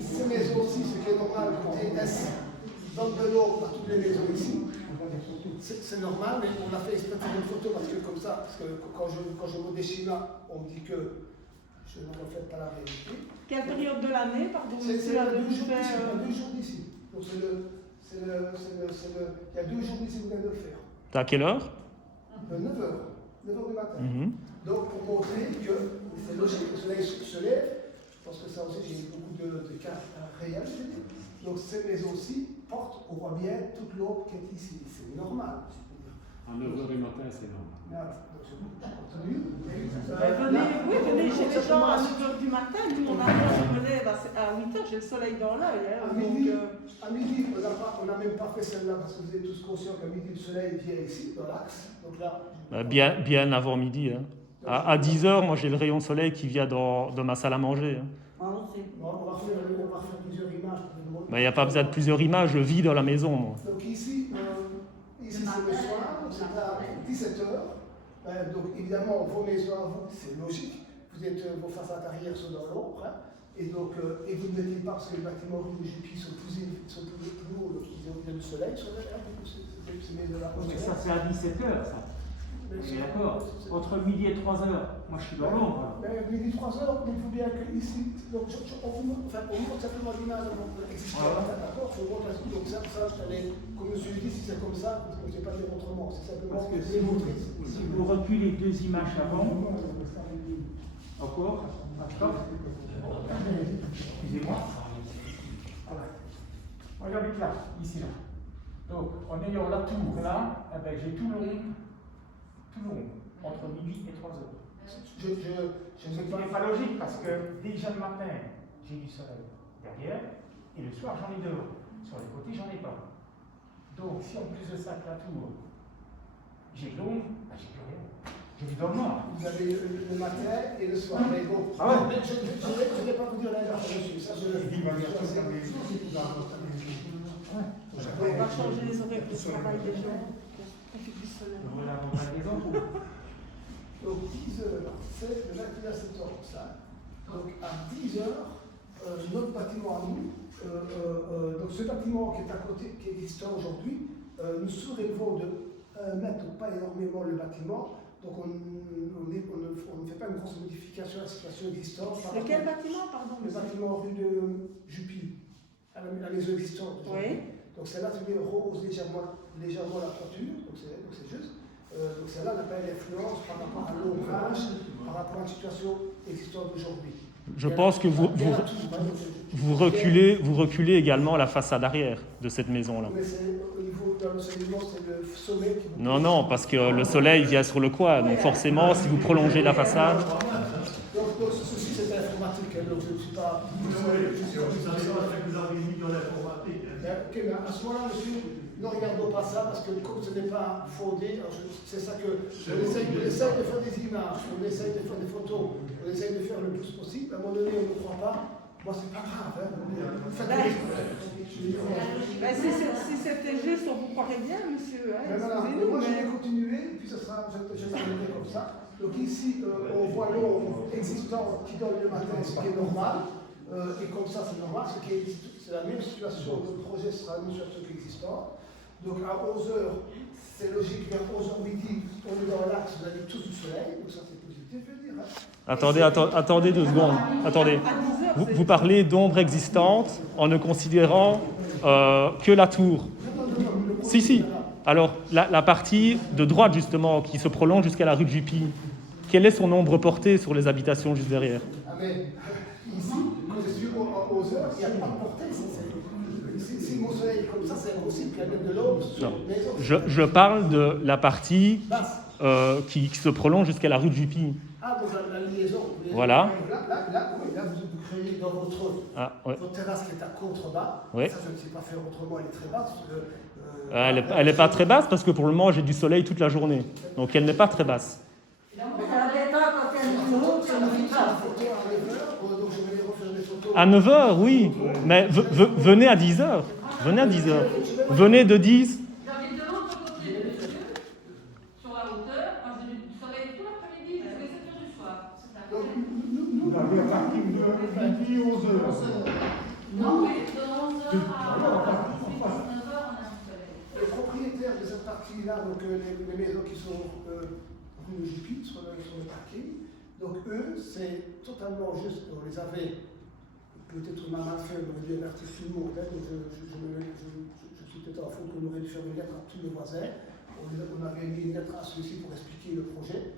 ces maisons-ci, ce qui est normal, côté S, donne de l'eau à toutes les maisons ici. C'est normal, mais on a fait exprès de faire une photo parce que comme ça, parce que quand je monte des schémas, on me dit que je ne reflète pas la réalité. Quelle période de l'année, pardon? C'est à 2 jours d'ici. Donc il y a 2 jours d'ici, vous venez de le faire. T'as à quelle heure? 9h du matin. Donc pour montrer que c'est logique, le soleil se lève, parce que ça aussi, j'ai eu beaucoup de cas réels. Je veux dire. Donc ces maisons-ci portent, on voit bien toute l'eau qui est ici. C'est normal. À 9h du matin, c'est normal. Voilà. Donc, je continue. Venez chez les gens à 9h du matin. Nous, on je me lève à 8h, j'ai le soleil dans l'œil. Hein, À midi, on n'a même pas fait celle-là parce que vous êtes tous conscients qu'à midi, le soleil vient ici, dans l'axe. Donc là, Bien avant midi. Hein. À 10h, moi j'ai le rayon de soleil qui vient dans ma salle à manger. Hein. on va refaire plusieurs images. Il n'y a pas besoin de plusieurs images, je vis dans la maison. Moi. Donc ici c'est le soir, donc c'est à 17h. Donc évidemment, vos maisons à vous, c'est logique. Vos façades arrière sont dans l'ombre. Hein. Et donc, et vous ne mettez pas parce que les bâtiments rue de Jupy sont plus hauts, donc ils ont bien le soleil sur ces maisons-là. Mais ça, c'est à 17h, ça. On est d'accord. Entre midi et 3h, moi je suis dans l'ombre. Midi 3h, il faut bien que ici. Donc, on vous montre simplement l'image existante. D'accord, je vous montre ainsi. Donc, ça, comme monsieur dit, si c'est comme ça, je ne sais pas dire autrement. C'est simplement Parce que si vous reculez 2 images avant, encore, stop. Excusez-moi. Voilà. Moi j'habite là, ici là. Donc en ayant la tour là, eh ben, j'ai tout long, entre midi et 3h. Ce qui n'est pas logique parce que déjà le matin, j'ai du soleil derrière et le soir j'en ai dehors. Sur les côtés, j'en ai pas. Donc si en plus de ça que la tour, j'ai de l'ombre, ben, j'ai plus rien. Je vis dans le noir. Vous avez le matin et le soir. Mais bon, ah ouais. je ne vais pas vous dire l'inverse, monsieur. Ça, je le dis. On va changer les horaires de travail des gens. Donc 10h, c'est le 21 septembre, ça. Donc à 10h, notre bâtiment à nous, donc ce bâtiment qui est à côté, qui est existant aujourd'hui, nous surélevons de 1 mètre, pas énormément le bâtiment. Donc on ne fait pas une grosse modification à la situation existante. C'est quel bâtiment, pardon? Le bâtiment rue de Jupy, à la maison existante. Oui. Donc celle-là, tu rehausse légèrement la toiture, donc c'est juste. Donc celle-là n'a pas l'influence par rapport à l'ombrage, par rapport à la situation existante aujourd'hui. Je pense que vous reculez également la façade arrière de cette maison-là. Mais au niveau de l'enseignement, c'est le sommet qui... Non, parce que le soleil vient sur le coin, donc forcément, si vous prolongez la façade... Donc ceci, c'est informatique, donc je ne suis pas... Vous avez mis dans l'informatique. Ok, mais à ce moment-là, monsieur, ne regardons pas ça, parce que comme ce n'est pas fondé, c'est ça que... On essaye de faire des images, on essaye de faire des photos, on essaye de faire le plus possible. À un moment donné, on ne croit pas. Moi, c'est pas grave. Si c'était juste, on vous croirait bien, monsieur. Hein, moi, je vais continuer, et puis je terminerai comme ça. Donc ici, on voit l'ombre existante qui donne le matin, ce qui est normal. Et comme ça, c'est normal, c'est la même situation. Le projet sera la même situation qu'existante. Donc à 11h, c'est logique, vers 11h midi, on est dans l'axe, vous avez tous du soleil, donc ça c'est positif, je veux dire. Hein. Attendez 2 secondes. Attendez. Vous parlez d'ombre existante en ne considérant que la tour. Si. Alors, la partie de droite, justement, qui se prolonge jusqu'à la rue de Jupy, quelle est son ombre portée sur les habitations juste derrière? Mais ici, quand je suis à 11h, il n'y a pas de portée. Si mon soleil est comme ça, c'est impossible qu'il y ait de l'ombre sur les maisons. Je parle de la partie qui se prolonge jusqu'à la rue de Jupy. Ah, donc la liaison. Voilà. Là, vous créez dans votre terrasse qui est à contrebas. Ouais. Ça, je ne sais pas faire autrement, elle est très basse. Elle n'est pas très basse parce que pour le moment, j'ai du soleil toute la journée. Donc, elle n'est pas très basse. À 9h, oui. Mais venez à 10h. Venez à 10h. Venez de 10. J'habite de l'autre côté, monsieur, sur la hauteur. Moi, j'ai du soleil tout l'après-midi jusqu'à 7h du soir. Vous avez à partir de midi 11h. Non, oui, de 11h à 19h, on a un soleil. Les propriétaires de cette partie-là, donc les maisons qui sont rue de Jupy, sur le parking, donc eux, c'est totalement juste. On les avait, peut-être ma main fait, on aurait dû avertir tout le monde, hein, donc je suis peut-être en faute qu'on aurait dû faire une lettre à tous les voisins. On avait mis une lettre à celui-ci pour expliquer le projet.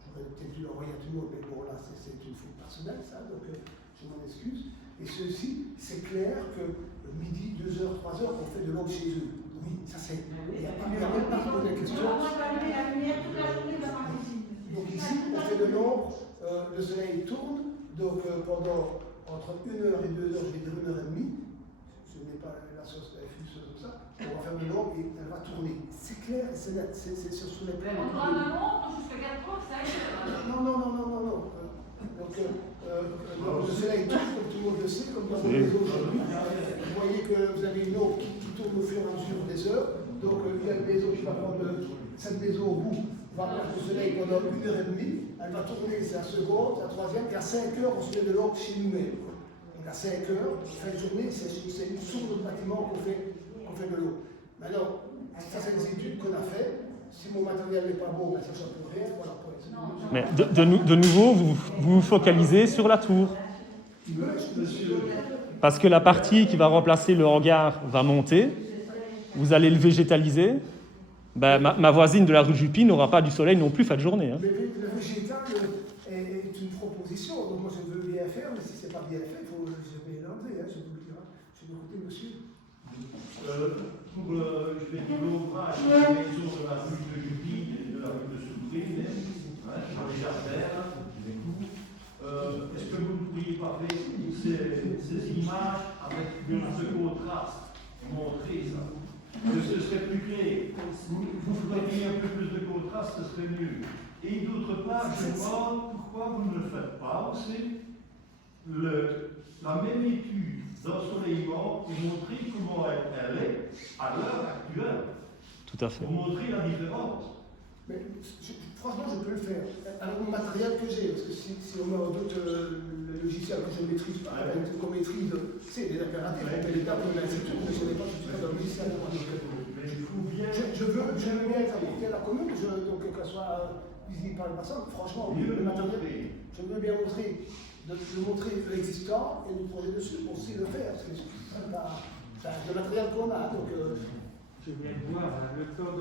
J'aurais peut-être dû l'envoyer à tout le monde, mais bon, là, voilà, c'est une faute personnelle, ça, donc je m'en excuse. Et ceci, c'est clair que midi, 2h, 3h, on fait de l'aube chez eux. Oui, ça c'est. Il n'y a même pas de question. Donc ici, on fait de l'ombre, le soleil tourne, donc pendant entre 1h et 2h, je vais dire 1h30, ce n'est pas la sauce FU, comme ça, on va faire de l'ombre et elle va tourner. C'est clair, c'est net, c'est sur les plans. On prend un montre jusqu'à 4 heures, ça y est. Non. Donc, le soleil tourne, comme tout le monde le sait, comme dans les autres aujourd'hui. Vous voyez que vous avez une eau qui tourne au fur et à mesure des heures. Donc, il y a une maison qui va prendre cette maison au bout, va prendre le soleil pendant 1h30. Elle va tourner, c'est la seconde, la troisième, et à 5 heures, on se met de l'eau chez nous-mêmes. Donc, à 5 heures, fin de journée, c'est une sourde de bâtiment qu'on fait de l'eau. Maintenant, ça, c'est des études qu'on a faites. Si mon matériel n'est pas bon, ben ça ne peut rien. Voilà, mais de nouveau, vous vous focalisez sur la tour. Parce que la partie qui va remplacer le hangar va monter, vous allez le végétaliser. Ben, ma voisine de la rue Jupy n'aura pas du soleil non plus fin de journée. Hein. Mais le végétal est une proposition, donc moi je veux bien faire, mais si ce n'est pas bien fait, je vais l'enlever, hein, je vous le dirai. Je vais écouter monsieur. Pour l'ouvrage de la maison de la rue de Jupy et de la rue de Souffré, sur les artères, est-ce que vous ne pourriez pas faire ces images avec plus de contraste, montrer ça? Ce serait plus clair. Vous feriez un peu plus de contraste, ce serait mieux. Et d'autre part, je me demande pourquoi vous ne le faites pas aussi la même étude d'ensoleillement pour montrer comment elle est à l'heure actuelle. Tout à fait. Pour montrer la différence. Mais franchement, je peux le faire. Avec mon matériel que j'ai, parce que si on met en doute le logiciel que je ne maîtrise pas, qu'on maîtrise, c'est des impératifs, on met les dates, on met ainsi de suite, mais je n'ai pas tout dans le logiciel. Je veux bien être apporté à la commune, donc qu'elle soit visible par les personnes. Franchement, le matériel, je veux bien montrer l'existant et le projet dessus pour aussi le faire. C'est le matériel qu'on a. Donc, je viens de voir le temps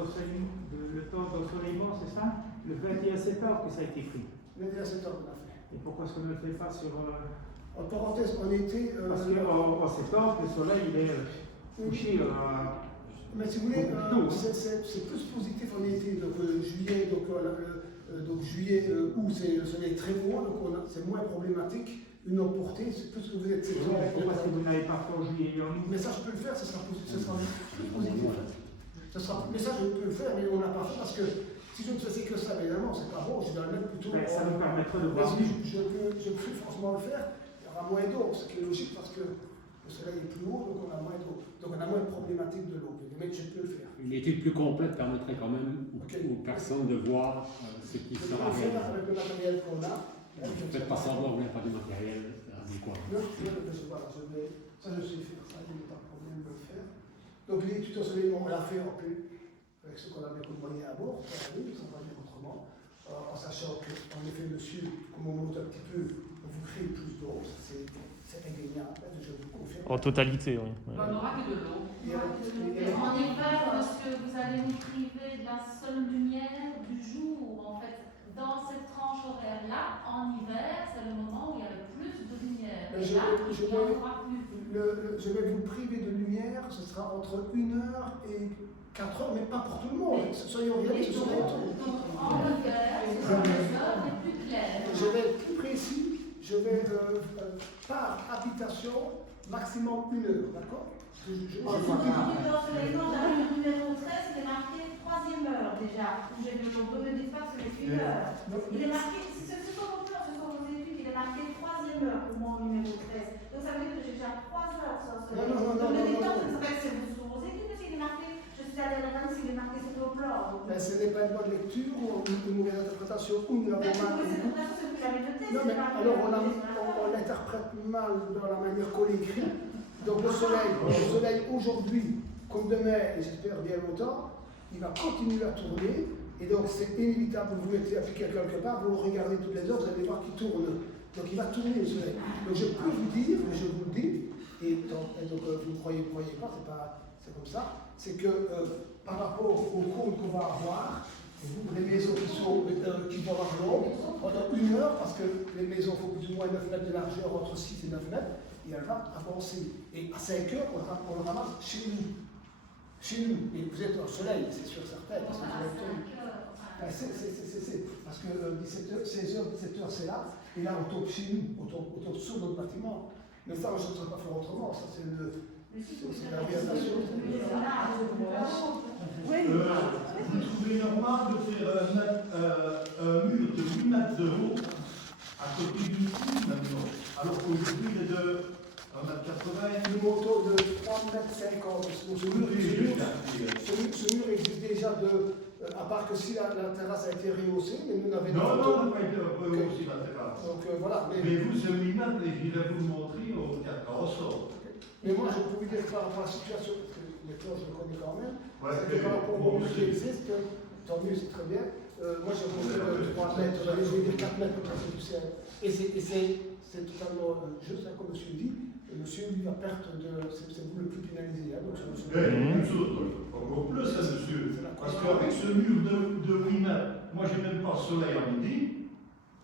d'ensoleillement, c'est ça? Le 21 septembre que ça a été pris. Le 21 septembre, on a fait. Et pourquoi est-ce qu'on ne le fait pas sur. En parenthèse, en été. Parce qu'en septembre, le soleil il est couché. Mais si vous voulez, c'est plus positif en été. Donc juillet, juillet, août, c'est le soleil très beau, donc c'est moins problématique. Une emportée, c'est plus que vous êtes septembre. Parce que vous n'avez pas fait en juillet et en août. Mais ça, je peux le faire, ce sera plus positif. Mais ça, je peux le faire, mais on n'a pas fait parce que si je ne faisais que ça, évidemment, c'est pas bon, je dois le mettre plutôt. Ça nous permettrait de voir. Je peux franchement le faire, il y aura moins d'eau, ce qui est logique parce que le soleil est plus haut, donc on a moins d'eau. Donc on a moins de problématiques de l'eau. Mais je peux le faire. Une étude plus complète permettrait quand même aux personnes de voir ce qui sera réalisé. Avec le matériel qu'on a. Faites pas savoir où il n'y a pas de matériel adéquat. Voilà, ça je sais faire, ça, il n'y a pas de problème de le faire. Donc l'étude d'ensoleillement, on l'a fait en plus avec ce qu'on avait comme moyen à bord, ça va dire autrement, en sachant qu'en effet, monsieur, comme on monte un petit peu, on vous crée plus d'eau, c'est indéniable, je vous confirme. En totalité, oui. On n'aura que de l'eau. En hiver, est-ce que vous allez nous priver de la seule lumière du jour, en fait? Dans cette tranche horaire-là, en hiver, c'est le moment où il y a le plus de lumière. Et là, il n'y en aura plus. Je vais vous priver de lumière, ce sera entre 1h et 4h, mais pas pour tout le monde. Soyons réalistes, ce sera Donc, en hiver, ce sont les heures les plus claires. Je vais être plus précis, je vais par habitation, maximum 1 heure, d'accord? Dans l'ensoleillement de la rue numéro 13, il est marqué 3e heure déjà. Je ne me dis pas que c'est 1 heure. Il est marqué, ce sont vos études, il est marqué 3e heure pour moi au numéro 13. Donc ça veut dire que j'ai déjà 3 heures sans soleil. Donc le détente, c'est vrai que c'est vos études, parce qu'il est marqué, je suis allée à la reine, il est marqué sur le plan. Mais ce n'est pas une bonne lecture ou une mauvaise interprétation ou une mauvaise interprétation. Non, mais alors on l'interprète mal dans la manière qu'on l'écrit. Donc le soleil aujourd'hui, comme demain, et j'espère bien longtemps, il va continuer à tourner. Et donc c'est inévitable, vous mettez appliqué quelque part, vous le regardez toutes les heures, vous allez voir qu'il tourne. Donc il va tourner le soleil. Donc je peux vous dire, mais je vous le dis, et donc vous ne croyez pas, c'est comme ça, c'est que par rapport au cours qu'on va avoir, Les maisons qui vont avoir l'ombre pendant 1 heure, parce que les maisons font plus ou moins 9 mètres de largeur, entre 6 et 9 mètres, et elle va avancer. Et à 5 heures, on le ramasse chez nous. Chez nous. Et vous êtes au soleil, c'est sûr, certain. Parce que parce que 16h, 17h, c'est là, et là, on tombe chez nous, on tombe sur notre bâtiment. Mais ça, je ne saurais pas faire autrement. Ça, c'est l'orientation. Vous trouvez normal de faire un mur de 8 mètres de haut à côté d'une cour maintenant, alors qu'aujourd'hui il est de 1,80 m. Le montant de 3,50 m. Ce mur existe déjà à part que si la terrasse a été rehaussée, mais nous n'avons pas. Non, n'a pas été rehaussée la terrasse. Donc voilà. Mais vous, ce 8 mètres, et j'irai vous le montrer au 4 ressort. Mais moi, je peux vous dire par rapport à la situation, parce que maintenant je le connais quand même, Ouais, c'est que par rapport au mur qui existe, tant mieux, c'est très bien. Moi, j'ai monté 3 mètres, je vais dire 4 mètres, parce que c'est du ciel. Et c'est totalement juste, comme monsieur dit, monsieur, lui, la perte de. C'est vous le plus pénalisé. Hein, donc, Encore plus, ça, monsieur. Parce qu'avec ce mur de 8 mètres, moi, j'ai même pas le soleil à midi.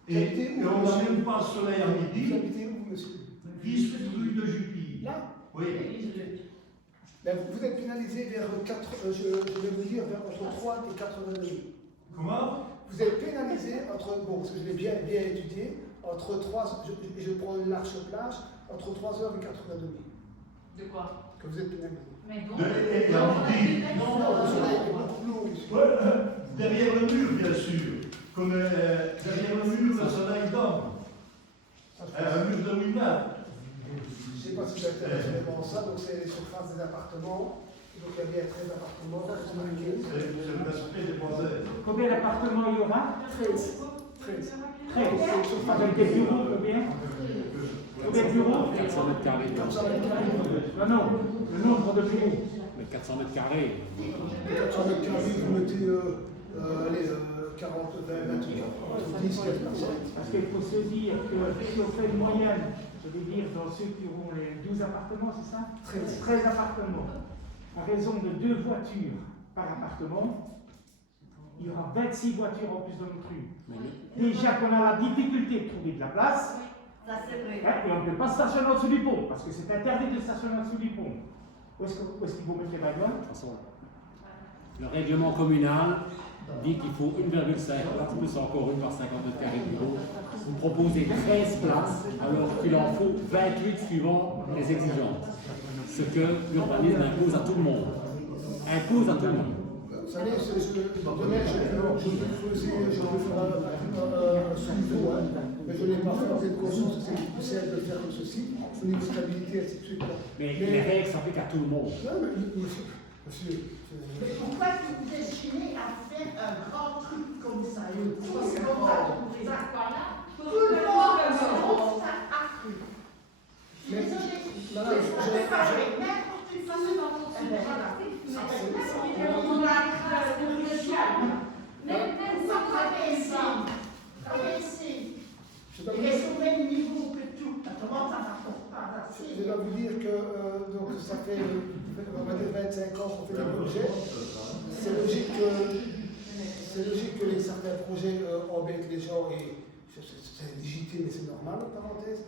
Et on n'a même pas le soleil à midi. Vous habitez où, monsieur? 10 rue de Juppy. Là? Oui. Ben, vous êtes pénalisé vers 4, je vais vous dire, vers entre 3 et 80 degrés. Comment? Vous êtes pénalisé entre, bon, parce que je l'ai bien étudié, entre 3, je prends une large plage, entre 3h et 80 degrés. De quoi? Que vous êtes pénalisé. Mais bon, Et à midi. Non, le soleil est beaucoup plus haut ici. Derrière le mur, bien sûr. Comme derrière le mur, le soleil donne. Un mur de 8 mètres. Je ne sais pas si vous êtes intéressé ça, donc c'est les surfaces des appartements. Donc il y a bien 13 appartements. C'est le respect des voisins. Combien d'appartements il y aura? 13. 13. Avec des bureaux, combien? Combien de bureaux? 400 mètres carrés. 400 mètres carrés. Non, le nombre de bureaux. Mais 400 mètres carrés. 400 mètres carrés, vous mettez 40, 20, 10, 15 personnes. Parce qu'il faut se dire que si on fait une moyenne, je veux dire, dans ceux qui auront les 12 appartements, c'est ça? 13 appartements. À raison de 2 voitures par appartement, il y aura 26 voitures en plus dans notre rue. Déjà qu'on a la difficulté de trouver de la place, Ça, c'est vrai. et on ne peut pas stationner en dessous du pont, parce que c'est interdit de stationner en dessous du pont. Où est-ce qu'il faut mettre les wagons? De toute façon, le règlement communal dit qu'il faut 1,5 place, plus encore une par 50 mètres carrés de bureau. Vous proposez 13 places, alors qu'il en faut 28 suivant les exigences. Ce que l'urbanisme impose à tout le monde. Impose à tout le monde. Vous savez, demain, je peux faire un sous-niveau, mais je n'ai pas fait de conscience que c'est plus simple de le faire comme ceci, au niveau de stabilité, ainsi de suite. Mais les règles s'appliquent à tout le monde. Non, mais monsieur. Mais pourquoi vous destinez à faire un grand truc comme ça? Parce que comme ça, tout le monde se accru. Je suis désolée. Madame, Je vais pas avec n'importe une façon dans mon sud. Voilà. Même sans traverser. Il est au même niveau que tout. Comment ça va? Je dois vous dire que donc, ça fait on va dire 25 ans qu'on fait des projets. C'est logique que certains projets embêtent les gens et c'est légitime mais c'est normal, en parenthèse.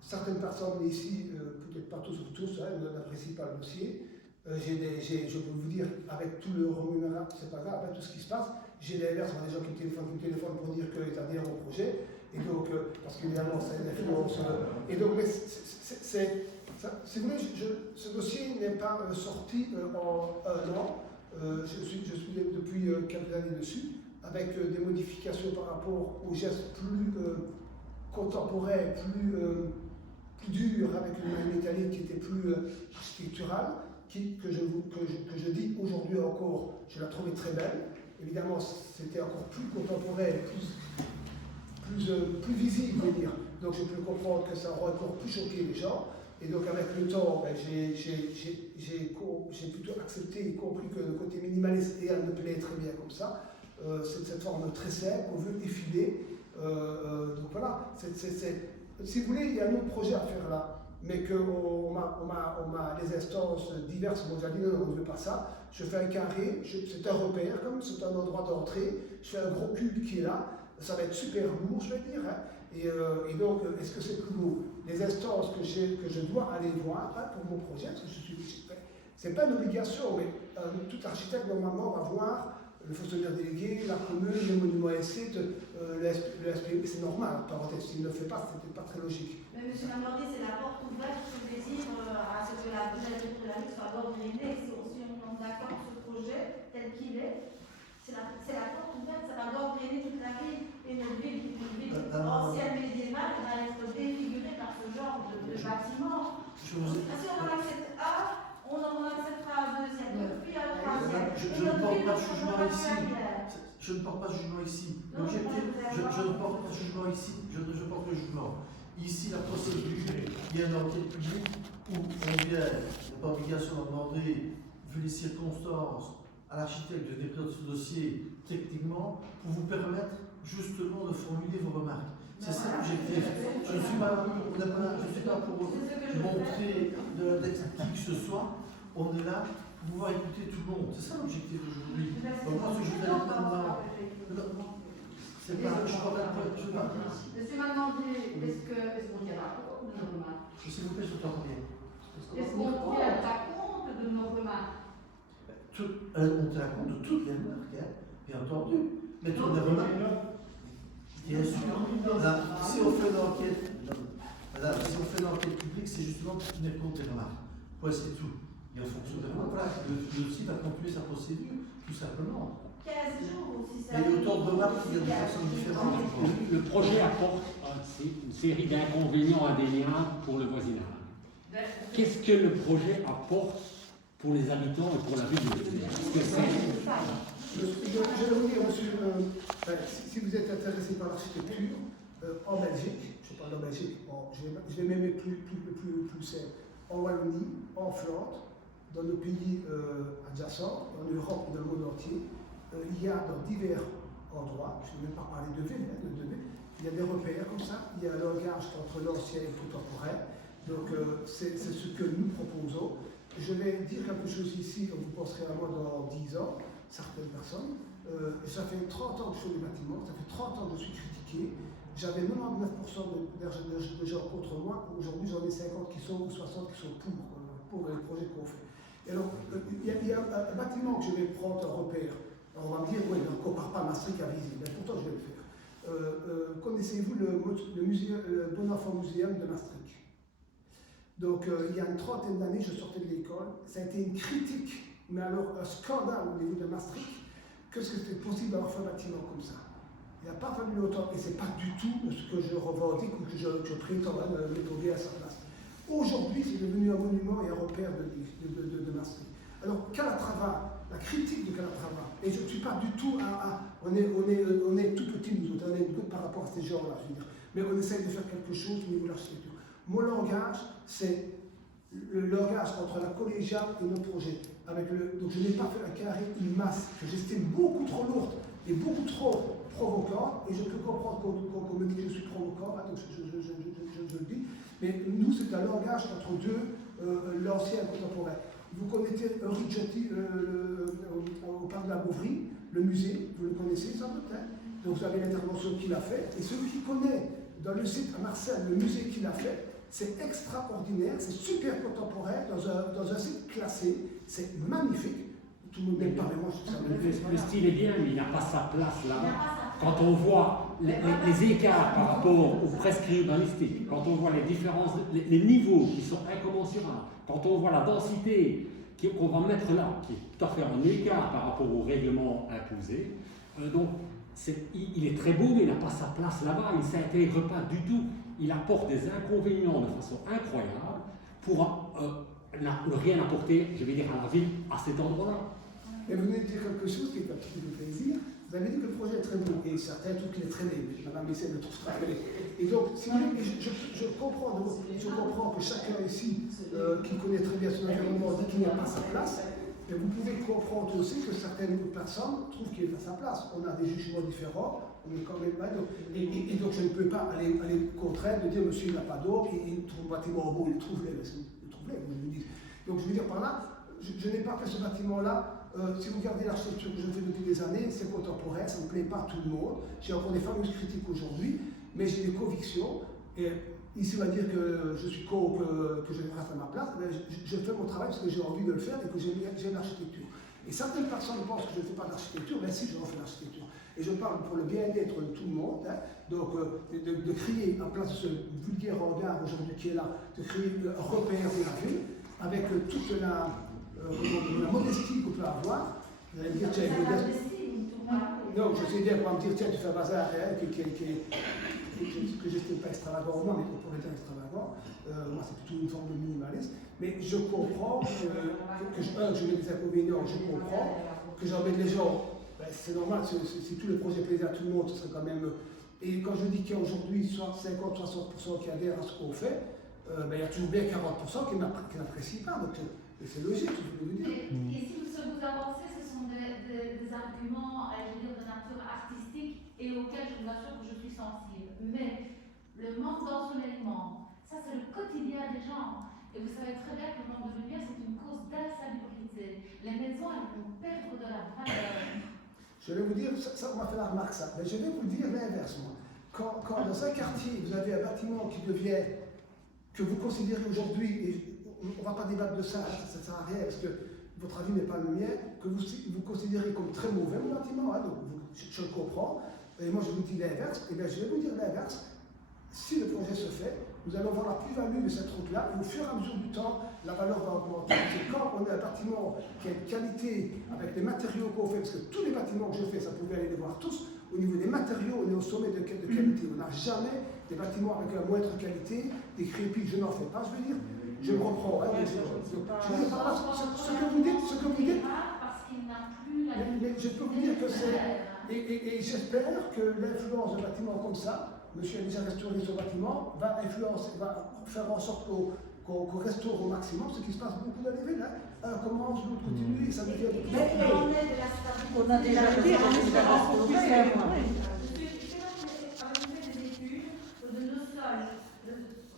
Certaines personnes ici, peut-être pas tous ou tous, n'apprécient pas le dossier. Je peux vous dire, avec tout le remunérateur, c'est pas grave, avec tout ce qui se passe, j'ai l'inverse, des gens qui me téléphonent pour dire qu'ils adhèrent au projet, et donc, parce qu'évidemment, ça a une influence. Et donc, mais si vous voulez, ce dossier n'est pas sorti en 1 an. Je suis depuis quelques années dessus, avec des modifications par rapport aux gestes plus contemporains, plus durs, avec une main métallique qui était plus architecturale, que je dis aujourd'hui encore, je la trouvais très belle. Évidemment, c'était encore plus contemporain, plus visible, je veux dire. Donc je peux comprendre que ça aurait encore plus choqué les gens. Et donc avec le temps, j'ai plutôt accepté et compris que le côté minimaliste, et elle me plaît très bien comme ça, c'est cette forme très simple qu'on veut effiler. Donc voilà, si vous voulez, il y a un autre projet à faire là. mais qu'on m'a les instances diverses m'ont déjà dit non, on ne veut pas ça. Je fais un carré, c'est un repère, comme c'est un endroit d'entrée, je fais un gros cube qui est là, ça va être super lourd, je vais dire. Hein. Et donc, est-ce que c'est plus lourd? Les instances que je dois aller voir hein, pour mon projet, parce que je suis c'est pas une obligation, mais tout architecte normalement va voir le fonctionnaire délégué, la commune, le monument SC, le SPE, c'est normal. Parenthèse, s'il ne le fait pas, c'est peut-être pas très logique. Mais monsieur Mamordi, c'est la porte ouverte que je désire à ce que la ville soit gangrénée. Si on est d'accord sur ce projet tel qu'il est, c'est la porte ouverte, ça va gangréner toute la ville. Une ville ancienne médiévale va être défigurée par ce genre de bâtiment. Si on en accepte un, on en acceptera un deuxième, puis un troisième. Je ne porte pas de jugement ici. Je ne porte pas de jugement ici. L'objectif, je ne porte pas de jugement ici. Je porte le jugement. Ici, la procédure, il y a une enquête publique où on vient, il n'y a pas obligation de demander, vu les circonstances, à l'architecte de déposer ce dossier techniquement pour vous permettre justement de formuler vos remarques. C'est ça l'objectif. Je ne suis pas pour montrer de la texte qui que ce soit. On est là pour pouvoir écouter tout le monde. C'est ça l'objectif d'aujourd'hui. Donc moi, ce que je voudrais maintenant, c'est pas, je crois pas. Monsieur m'a demandé, est-ce qu'on tiendra compte de nos remarques? S'il vous plaît, je t'entends bien. Est-ce qu'on tiendra compte de nos remarques? On tient compte de toutes les remarques, hein, bien entendu. Mais toutes les remarques. Bien sûr. Là, si on fait une enquête publique, c'est justement pour tenir compte des remarques. Ouais, c'est tout. Et en fonction des remarques, voilà, le site va continuer sa procédure, tout simplement. 15 jours aussi, ça. Et autant de remarques, il y a des personnes différentes. Le projet apporte une série d'inconvénients indéniables pour le voisinage. Qu'est-ce que le projet apporte pour les habitants et pour la ville de Lille? Je vais vous dire, monsieur, si vous êtes intéressé par l'architecture, en Belgique, je parle en Belgique, bon, je vais même être plus simple, en Wallonie, en Flandre, dans nos pays adjacents, en Europe et dans le monde entier, il y a dans divers endroits, je ne vais même pas parler de villes, il y a des repères comme ça, il y a un langage entre l'ancien et le contemporain, donc c'est ce que nous proposons. Je vais dire quelque chose ici, vous penserez à moi dans 10 ans, certaines personnes. Ça fait 30 ans que je fais des bâtiments, ça fait 30 ans que je suis critiqué. J'avais 99% de gens contre moi, aujourd'hui j'en ai 50 qui sont, ou 60 qui sont pour les projets qu'on fait. Et alors, il y a un bâtiment que je vais prendre un repère. Alors on va me dire, oui, on ne compare pas Maastricht à Visy, mais pourtant je vais le faire. Connaissez-vous le Bon Enfant Muséum de Maastricht? Donc il y a une trentaine d'années, je sortais de l'école, ça a été une critique, mais alors un scandale au niveau de Maastricht, que c'était possible d'avoir fait un bâtiment comme ça. Il n'a pas fallu longtemps, et ce n'est pas du tout ce que je revendique ou que je prétends mettre à sa place. Aujourd'hui, c'est devenu un monument et un repère de Maastricht. Alors Calatrava, la critique de Calatrava, et je ne suis pas du tout on est tout petit, nous autres, on est good par rapport à ces gens-là, je veux dire, mais on essaye de faire quelque chose au niveau de l'architecture. Mon langage, c'est le langage entre la collégiale et notre projet. Donc je n'ai pas fait un carré, une masse que j'estime beaucoup trop lourde et beaucoup trop provocante, et je peux comprendre qu'on me dit que je suis provocant, hein, donc je le dis, mais nous c'est un langage entre deux, l'ancien et le contemporain. Vous connaissez Ricciotti au parc de la Beauvry, le musée, vous le connaissez sans doute, hein, donc vous avez l'intervention qu'il a faite, et celui qui connaît dans le site à Marseille le musée qu'il a fait, c'est extraordinaire, c'est super contemporain, dans un site classé, c'est magnifique. Tout le monde n'aime pas, mais moi je trouve ça magnifique. Le style est bien, mais il n'a pas sa place là-bas. Quand on voit les écarts par rapport aux prescrits urbanistiques, quand on voit les différences, les niveaux qui sont incommensurables, quand on voit la densité qu'on va mettre là, qui est tout à fait en écart par rapport aux règlements imposés, donc il est très beau, mais il n'a pas sa place là-bas, il ne s'intègre pas du tout. Il apporte des inconvénients de façon incroyable pour ne rien apporter, je vais dire, à la ville, à cet endroit-là. Et vous venez de dire quelque chose qui est un petit peu de plaisir. Vous avez dit que le projet est très beau, et certains trouvent qu'il est très laid, mais Madame Messel le trouve très laid. Et donc, si vous voulez, je comprends que chacun ici, qui connaît très bien son environnement, dit qu'il n'y a pas sa place. Mais vous pouvez comprendre aussi que certaines personnes trouvent qu'il est à sa place. On a des jugements différents, On est quand même là. Et donc je ne peux pas aller contraindre, de dire monsieur il n'a pas d'eau, il trouve le bâtiment beau, il trouve les, donc je veux dire par là, je n'ai pas fait ce bâtiment-là. Si vous regardez l'architecture que je fais depuis des années, c'est contemporain, ça ne plaît pas à tout le monde. J'ai encore des fameuses critiques aujourd'hui, mais j'ai des convictions. Et ici, on va dire que je suis con, que je reste à ma place. Mais je fais mon travail parce que j'ai envie de le faire et que j'aime l'architecture. Et certaines personnes pensent que je ne fais pas d'architecture, mais si, je refais l'architecture. Et je parle pour le bien-être de tout le monde. Hein. Donc, de créer, en place de ce vulgaire regard aujourd'hui qui est là, de créer un repère de la ville avec toute la modestie qu'on peut avoir. Vous allez me dire, tiens, non, je sais bien pour me dire, tiens, tu fais un bazar hein, que j'estime pas extravagant, moi, mais qu'on pourrait dire extravagant. Moi, c'est plutôt une forme de minimalisme. Mais je comprends que je mets des inconvénients, je comprends que j'embête les gens. Ben, c'est normal, si tous les projets plaisaient à tout le monde, ce serait quand même. Et quand je dis qu'il y a aujourd'hui soit 50-60% qui adhèrent à ce qu'on fait, ben, il y a toujours bien 40% qui n'apprécient pas. Donc, c'est logique, je peux vous dire. Et si ce que vous avancez, ce sont des arguments, je veux dire, de nature artistique et auxquels je vous assure que je suis sensible. Mais le manque d'ensoleillement, ça c'est le quotidien des gens. Et vous savez très bien que le manque de lumière, c'est une cause d'insalubrité. Les maisons, elles vont perdre de la valeur. Je vais vous dire, ça on m'a fait la remarque ça, mais je vais vous dire l'inverse moi. Quand dans un quartier, vous avez un bâtiment qui devient, que vous considérez aujourd'hui, et on ne va pas débattre de ça, ça ne sert à rien parce que votre avis n'est pas le mien, que vous considérez comme très mauvais mon bâtiment, hein, donc je le comprends, et moi je vous dis l'inverse, et bien je vais vous dire l'inverse, si le projet se fait, nous allons voir la plus-value de cette route-là, et au fur et à mesure du temps, la valeur va augmenter. Parce que quand on a un bâtiment qui a une qualité, avec les matériaux qu'on fait, parce que tous les bâtiments que je fais, ça pouvait aller les voir tous, au niveau des matériaux, on est au sommet de qualité. On n'a jamais des bâtiments avec la moindre qualité, des crépits, je n'en fais pas, je veux dire. Je me reprends. Hein, ce que vous dites, parce qu'il n'a plus la mais je peux vous dire que c'est. Et j'espère que l'influence d'un bâtiment comme ça, monsieur a déjà restauré son bâtiment, va faire en sorte qu'on restaure au maximum ce qui se passe beaucoup dans les villes. Hein. Un commence, l'autre continue, et ça devient de plus en plus. On a déjà dit, on espère qu'on puisse faire.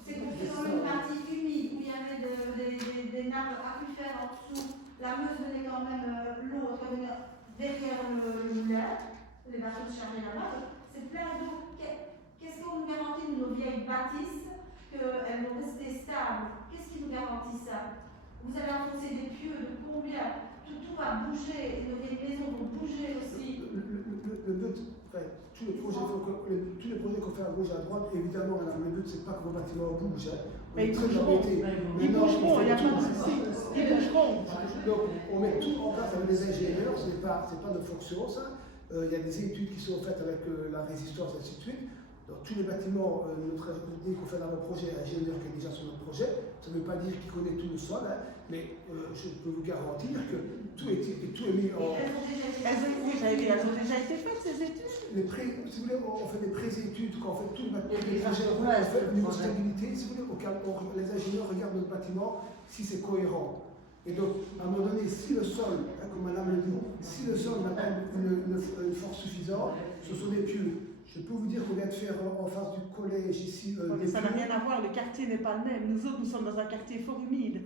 C'est dans une partie humide où il y avait des nappes aquifères en dessous. La Meuse venait quand même, l'eau revenait derrière le moulin, les bateaux se chargeaient là-bas. C'est plein d'eau. Qu'est-ce qu'on nous garantit de nos vieilles bâtisses qu'elles vont rester stables? Qu'est-ce qui nous garantit ça? Vous allez enfoncer des pieux de combien? Tout va bouger, et nos vieilles maisons vont bouger aussi. Le but, tous les projets qu'on fait à gauche et à droite, évidemment, le but, c'est pas que vos bâtiments bougent. Hein. Mais ils bougeront, il n'y a pas de souci. Ils bougeront. Donc, on met tout en place avec les ingénieurs, ce n'est pas notre fonction, ça. Il y a des études qui sont faites avec la résistance, et ainsi de suite. Dans tous les bâtiments, dès qu'on fait dans le projet, ingénieur qui est déjà sur notre projet, ça ne veut pas dire qu'il connaît tout le sol, hein, mais je peux vous garantir que tout est mis en. Elles ont déjà été faites, ces études. Si vous voulez, on fait des pré-études, quand on fait tout le bâtiment, les projets, on fait au niveau stabilité, si vous voulez, les ingénieurs regardent notre bâtiment si c'est cohérent. Et donc, à un moment donné, si le sol, hein, comme madame le dit, si le sol n'a pas une force suffisante, ce sont des pieux. Je peux vous dire qu'on vient de faire en face du collège ici. Mais ça n'a rien à voir, le quartier n'est pas le même. Nous autres, nous sommes dans un quartier fort humide.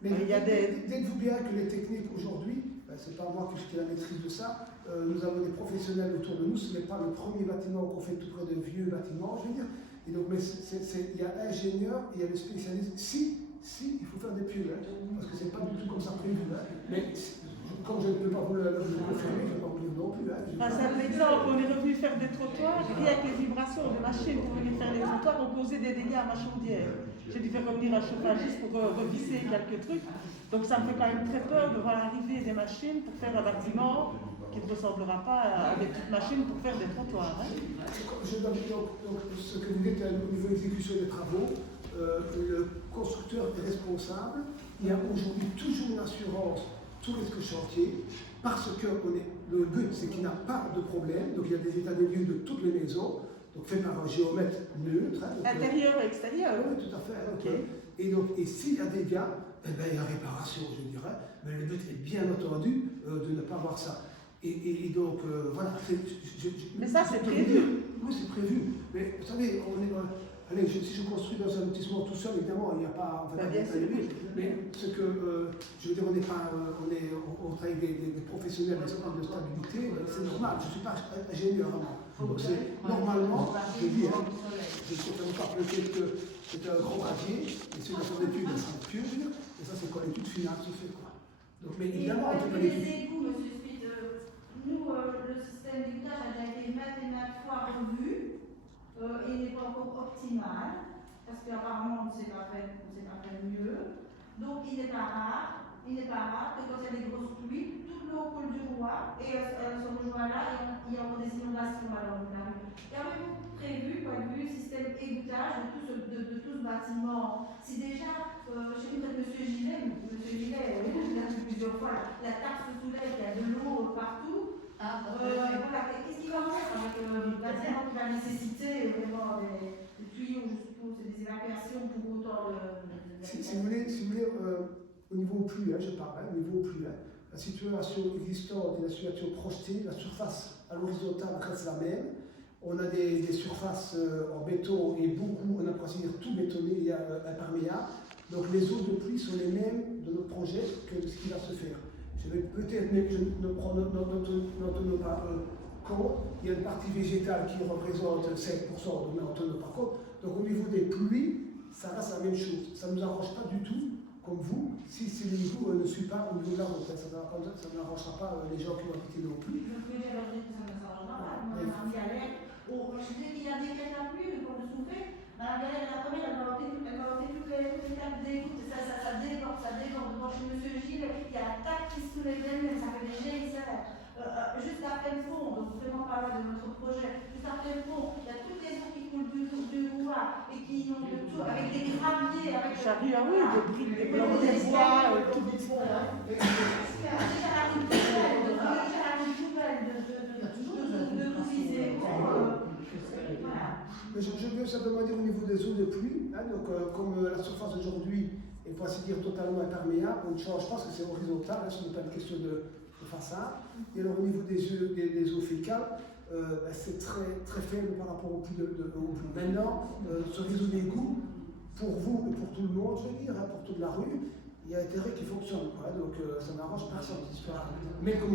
Mais dites-vous bien que les techniques aujourd'hui, c'est pas moi qui ai la maîtrise de ça, nous avons des professionnels autour de nous, ce n'est pas le premier bâtiment qu'on fait tout près de vieux bâtiments, je veux dire. Et donc, mais il y a ingénieurs, il y a des spécialistes. Si, il faut faire des pieux, hein, parce que c'est pas du tout comme ça prévu. Hein. Mais comme je ne peux pas vous le confirmer, je ne vais pas vous le dire non plus. Hein, un simple exemple, on est revenu faire des trottoirs, et avec les vibrations des machines pour venir faire les trottoirs, on causait des dégâts à ma chaudière. J'ai dû faire revenir un chauffagiste pour revisser quelques trucs. Donc ça me fait quand même très peur de voir arriver des machines pour faire un bâtiment qui ne ressemblera pas à des petites machines pour faire des trottoirs. Hein. Donc, ce que vous dites au niveau exécution des travaux, le constructeur est responsable. Il y a aujourd'hui toujours une assurance, tout risque chantier, parce que le but c'est qu'il n'a pas de problème. Donc il y a des états des lieux de toutes les maisons, donc fait par un géomètre neutre. Hein, intérieur et extérieur. Oui, tout à fait. Okay. Et s'il y a des dégâts, eh ben, il y a réparation, je dirais. Mais le but est bien entendu de ne pas voir ça. Et donc, voilà. Mais ça, c'est je peux vous prévu. dire, oui, c'est prévu. Mais vous savez, allez, si je construis dans un lotissement tout seul, évidemment, il n'y a pas. On va pas Bien sûr. évaluer. Mais ce que, je veux dire, on travaille avec des professionnels, des centres de stabilité, c'est normal. Je ne suis pas ingénieur, vraiment. Donc, c'est normalement, je dis, hein, je ne sais pas peut-être que c'est un grand radier, et c'est une façon d'étude, ça sera pure, et ça, c'est quand l'étude finale se fait, quoi. Donc, mais évidemment, on peut pas les l'étude. égouts, monsieur Smith, nous, le système d'égouttage a déjà été maintes et maintes fois revu, et il n'est pas encore optimal, parce qu'apparemment on ne sait pas faire mieux. Donc il n'est pas rare que quand il y a des grosses pluies, toute l'eau coule du roi, et elle se rejoint là, et il y a encore des inondations alors dans la rue. Et avez-vous prévu, point de vue, système égouttage de tout ce bâtiment? Si déjà, je sais que monsieur Gillet, il a vu plusieurs fois, la taxe soulève, il y a de l'eau partout. Voilà, qu'est-ce qui va faire avec le bâtiment qui va nécessiter vraiment des tuyaux, je suppose, et des évacuations pour autant de... Si vous voulez, au niveau pluie, je parle, au niveau pluie, la situation existante et la situation projetée, la surface à l'horizontale reste la même. On a des surfaces en béton et beaucoup, on a pour ainsi dire tout bétonné et imperméable. Donc les eaux de pluie sont les mêmes de notre projet que ce qui va se faire. Je vais peut-être, mais je ne prends pas compte, il y a une partie végétale qui représente 5%, mais on ne tenait pas compte. Donc au niveau des pluies, ça reste la même chose. Ça ne nous arrange pas du tout, comme vous, si le niveau ne suit pas au niveau de la route. Ça n'arrangera pas les gens qui vont habiter non plus. Je peux dire que ça ne s'arrangera pas. Moi, je galère. Je dis qu'il y a des cas à pluie, pour le souffler. Madame Galère, la première, elle va ôter toutes les tables d'égout. Ça déborde. Devant chez monsieur Gilles, il y a la table qui se soulève d'elle-même, ça fait des géissaires. Juste après le fond, donc vraiment pas loin de notre projet, juste après le fond, il y a toutes les eaux qui coulent du roi et qui ont de tout, avec des graviers, avec Charlie, ah oui, des briques, des blocs, des bois, tout. Déjà la rue poubelle, de tout viser. Voilà. Je veux simplement dire au niveau des eaux de pluie, donc, comme la surface aujourd'hui est pour ainsi dire totalement imperméable, on ne change pas parce que c'est horizontal, ce n'est pas une question de façade. Et alors au niveau des eaux fécales, c'est très faible par rapport au pluie au pluie. Maintenant, ce réseau d'égout, pour vous et pour tout le monde, je veux dire, pour toute la rue, il y a intérêt qui fonctionne, quoi. Donc ça n'arrange personne. Mais que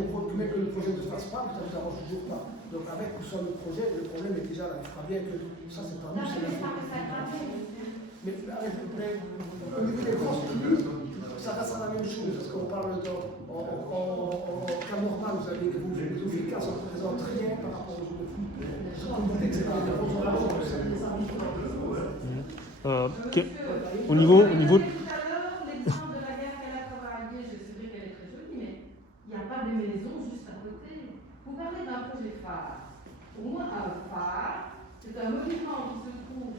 le projet ne se fasse pas, ça ne t'arrange toujours pas. Donc avec ou sans le projet, le problème est déjà là. Il fera bien que ça, c'est pas nous, c'est la vie. Mais au niveau des grosses pluies, ça reste la même chose, parce qu'on parle en cas normal, vous avez les eaux efficaces, ça ne représente rien par rapport aux eaux de pluie. Comme vous dites, c'est pas des grosses au niveau L'exemple de la gare qu'elle a travaillée, je sais qu'elle est très jolie, mais il n'y a pas de maison juste à côté. Vous parlez d'un projet phare. Pour moi, un phare, c'est un monument qui se trouve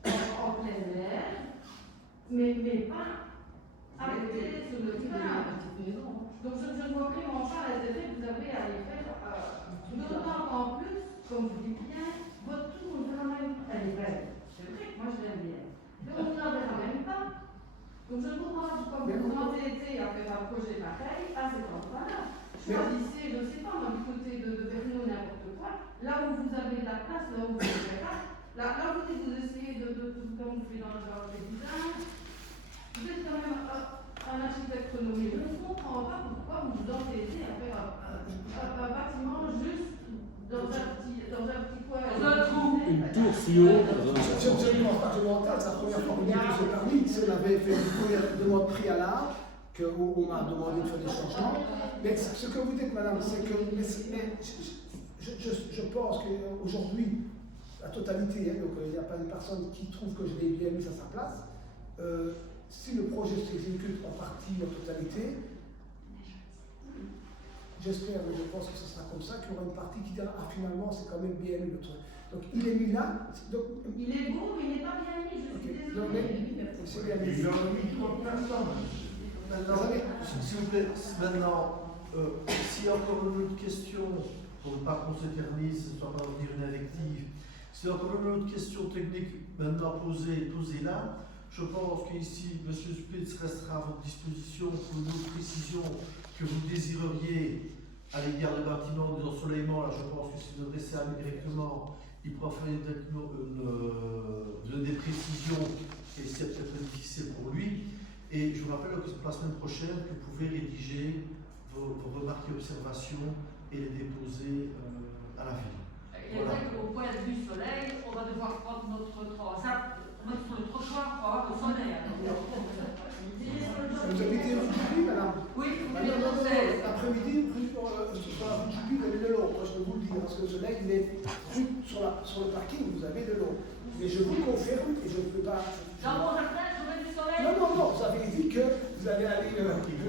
en plein air, mais pas arrêté sur le site de la petite maison. Donc je ne vois vraiment pas l'intérêt que vous avez à les faire, d'autant qu'en plus, comme vous dites bien, votre tour, quand même, elle est belle. C'est vrai que moi je l'aime bien. Mais on n'en verra même pas. Donc je ne comprends pas pourquoi vous vous entêtez à faire un projet pareil à cet endroit-là. Choisissez, je ne sais pas, moi, du côté de Berno, n'importe quoi, là où vous avez de la place, là où vous n'avez pas. Là vous essayez de camoufler dans le design. Vous êtes quand même un architecte renommé. Je ne comprends pas pourquoi vous vous entêtez à faire un bâtiment juste dans un petit coin. Une tour si haute. Je ne pense pas que je m'entends, c'est la première fois qu'on dit que c'est permis. Si on avait fait une première demande préalable, qu'on m'a demandé de faire des changements. Mais ce que vous dites, madame, c'est que je pense qu'aujourd'hui, la totalité, donc il n'y a pas une personne qui trouve que je l'ai bien mis à sa place. Si le projet s'exécute en partie, en totalité, j'espère, mais je pense que ce sera comme ça, qu'il y aura une partie qui dira, finalement, c'est quand même bien mis le truc. Donc il est mis là. Donc, il est beau, mais il n'est pas bien mis, je suis désolée. C'est bien mis. Ils ont mis trop de personnes. Maintenant, s'il vous plaît, maintenant, s'il y a encore une autre question, pour ne pas qu'on s'éternise, ce ne soit pas revenir une invective, s'il y a encore une autre question technique maintenant posée là, je pense qu'ici, M. Spitz restera à votre disposition pour une autre précision que vous désireriez à l'égard des bâtiments, des ensoleillements, là je pense que si vous adressez à lui directement, il pourra faire des précisions et c'est peut-être difficile pour lui. Et je vous rappelle que pour la semaine prochaine, que vous pouvez rédiger vos remarques et observations et les déposer à la ville. Il est vrai qu'au point de vue soleil, on va devoir prendre notre transat, mettre sur le trottoir pour avoir le soleil. Vous habitez rue Juppy, madame? Oui, Non, l'après-midi, sur la rue Juppy, vous avez de l'eau. Moi, je peux vous le dire, parce que le soleil, il est sur le parking, vous avez de l'eau. Mais je vous confirme, et je ne peux pas. Dans mon jardin, je mets du soleil. Non, vous avez dit que vous allez aller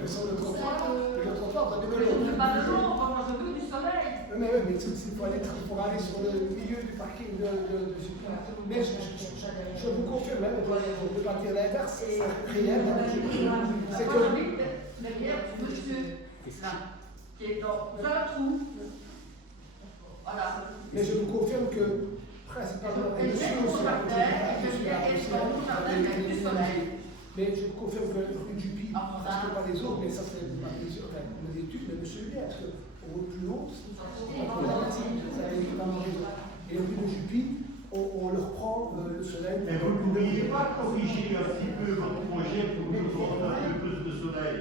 sur le trottoir, et le trottoir, vous avez de l'eau. Je n'ai pas de l'eau, moi je veux du soleil. Mais il faut aller sur le milieu du parking de mais je vous confirme, on ne peut pas dire l'inverse, c'est réel. C'est que. Derrière, monsieur, là, qui est dans un trou. Voilà. Mais je vous confirme que, principalement, et monsieur aussi, mais je vous confirme que rue Juppy, parce que pas les autres, mais ça c'est les études, mais monsieur Hubert, parce qu'au plus haut, ça a évidemment raison. Et rue de Juppy, on leur prend le soleil. Mais vous ne pourriez pas corriger un petit peu votre projet pour nous donner un peu plus de soleil?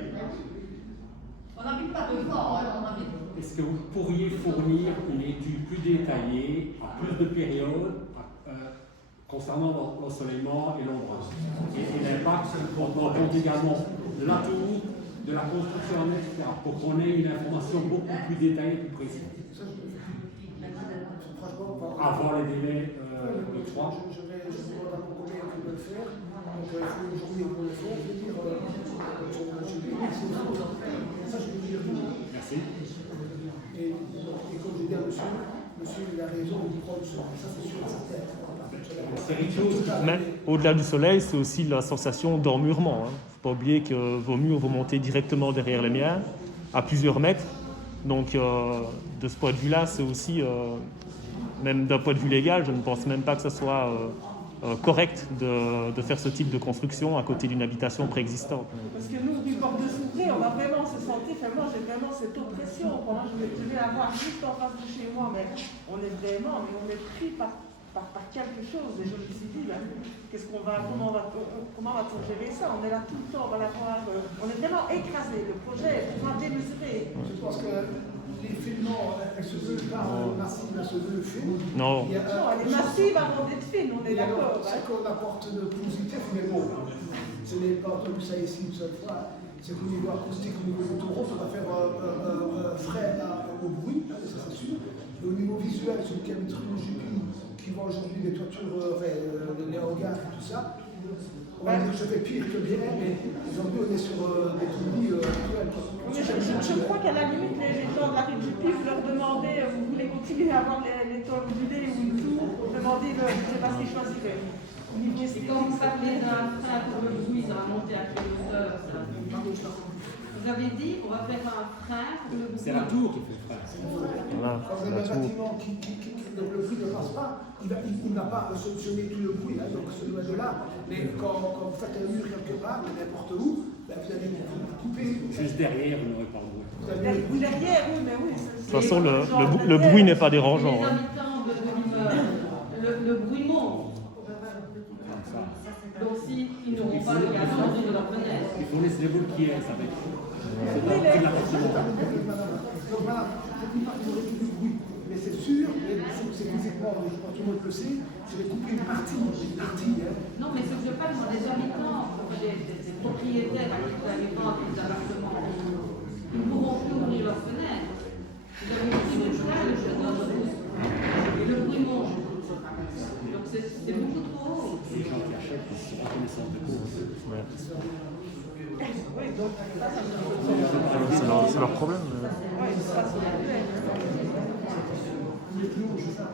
On n'habite pas devant, on habite. Est-ce que vous pourriez fournir une étude plus détaillée, à plus de périodes, concernant l'ensoleillement et l'ombrage et l'impact qu'on compte également de la tour, de la construction, etc., pour qu'on ait une information beaucoup plus détaillée, plus précise. Avant les délais de 3. Je demande à mon collègue qui veut le faire. Donc il faut une journée pour le faire. Je veux dire, ça je veux dire. Merci. Et comme je dis à monsieur, il a raison, il prend le soleil. Ça c'est sûr, Mais au-delà du soleil, c'est aussi la sensation d'emmurement. Il ne faut pas oublier que vos murs vont monter directement derrière les miens, à plusieurs mètres. Donc de ce point de vue-là, c'est aussi, même d'un point de vue légal, je ne pense même pas que ce soit correct de faire ce type de construction à côté d'une habitation préexistante. Parce que nous, du bord de Souvray, on a vraiment ce senti, moi j'ai vraiment cette oppression. Moi, je vais avoir juste en face de chez moi, mais on est pris par quelque chose. Et je me suis dit, comment va-t-on gérer ça? On est là tout le temps, on va l'avoir. On est vraiment écrasé. Le projet est vraiment démesuré. Je pense que les films, elles se veulent pas massives, elles se veulent fines. Non. Elle est massive avant d'être fine, on est d'accord. Ce qu'on apporte de positif, mais bon, ce n'est pas entendu ça ici une seule fois. C'est qu'au niveau acoustique, au niveau du taureau, ça va faire frais au bruit, ça c'est sûr. Et au niveau visuel, celui qui habite rue Juppy, qui voit aujourd'hui des toitures, des néo-gars et tout ça, on va dire que je fais pire que bien, mais aujourd'hui on est sur des turbines actuelles. Je crois qu'à la limite, les gens de la rue Juppy, vous leur demandez, vous voulez continuer à avoir les toits ondulés ou une tour, demandez je ne sais pas ce qu'ils choisiraient. C'est quand vous parlez d'un frein pour le bruit, ça va monter à quelle hauteur? Vous avez dit, on va faire un frein pour le bruit. C'est la tour qui fait le frein. Voilà, Quand vous avez un bâtiment le bruit ne passe pas, il ne va pas solutionner tout le bruit, donc ce doit de là. Mais quand vous faites un mur quelque part, n'importe où, vous allez couper. Juste derrière, vous n'aurez pas le bruit. Derrière, oui, mais oui. De toute façon, le bruit n'est pas dérangeant. Les habitants de l'immeuble, le bruit monte. Donc s'ils n'auront pas le gazon, ils vont leur fenêtre. Il faut laisser les boules qui est, ça va être. C'est pas de l'appartement. Donc voilà, je ne dis pas que vous aurez tout du bruit, mais c'est sûr, c'est physiquement, je pense que tout le monde le sait, c'est de couper une partie. Non, mais ce que je parle, sont des habitants, des propriétaires à qui vous allez vendre des appartements. Ils ne pourront plus ouvrir leurs fenêtres. Vous avez pris le challenge dans votre bouche. Et le bruit monte. Donc c'est beaucoup trop haut. Les gens qui achètent, ils sont reconnaissants de cause. Oui, donc C'est leur problème. oui, ça, c'est la peine. Le plus haut, c'est ça.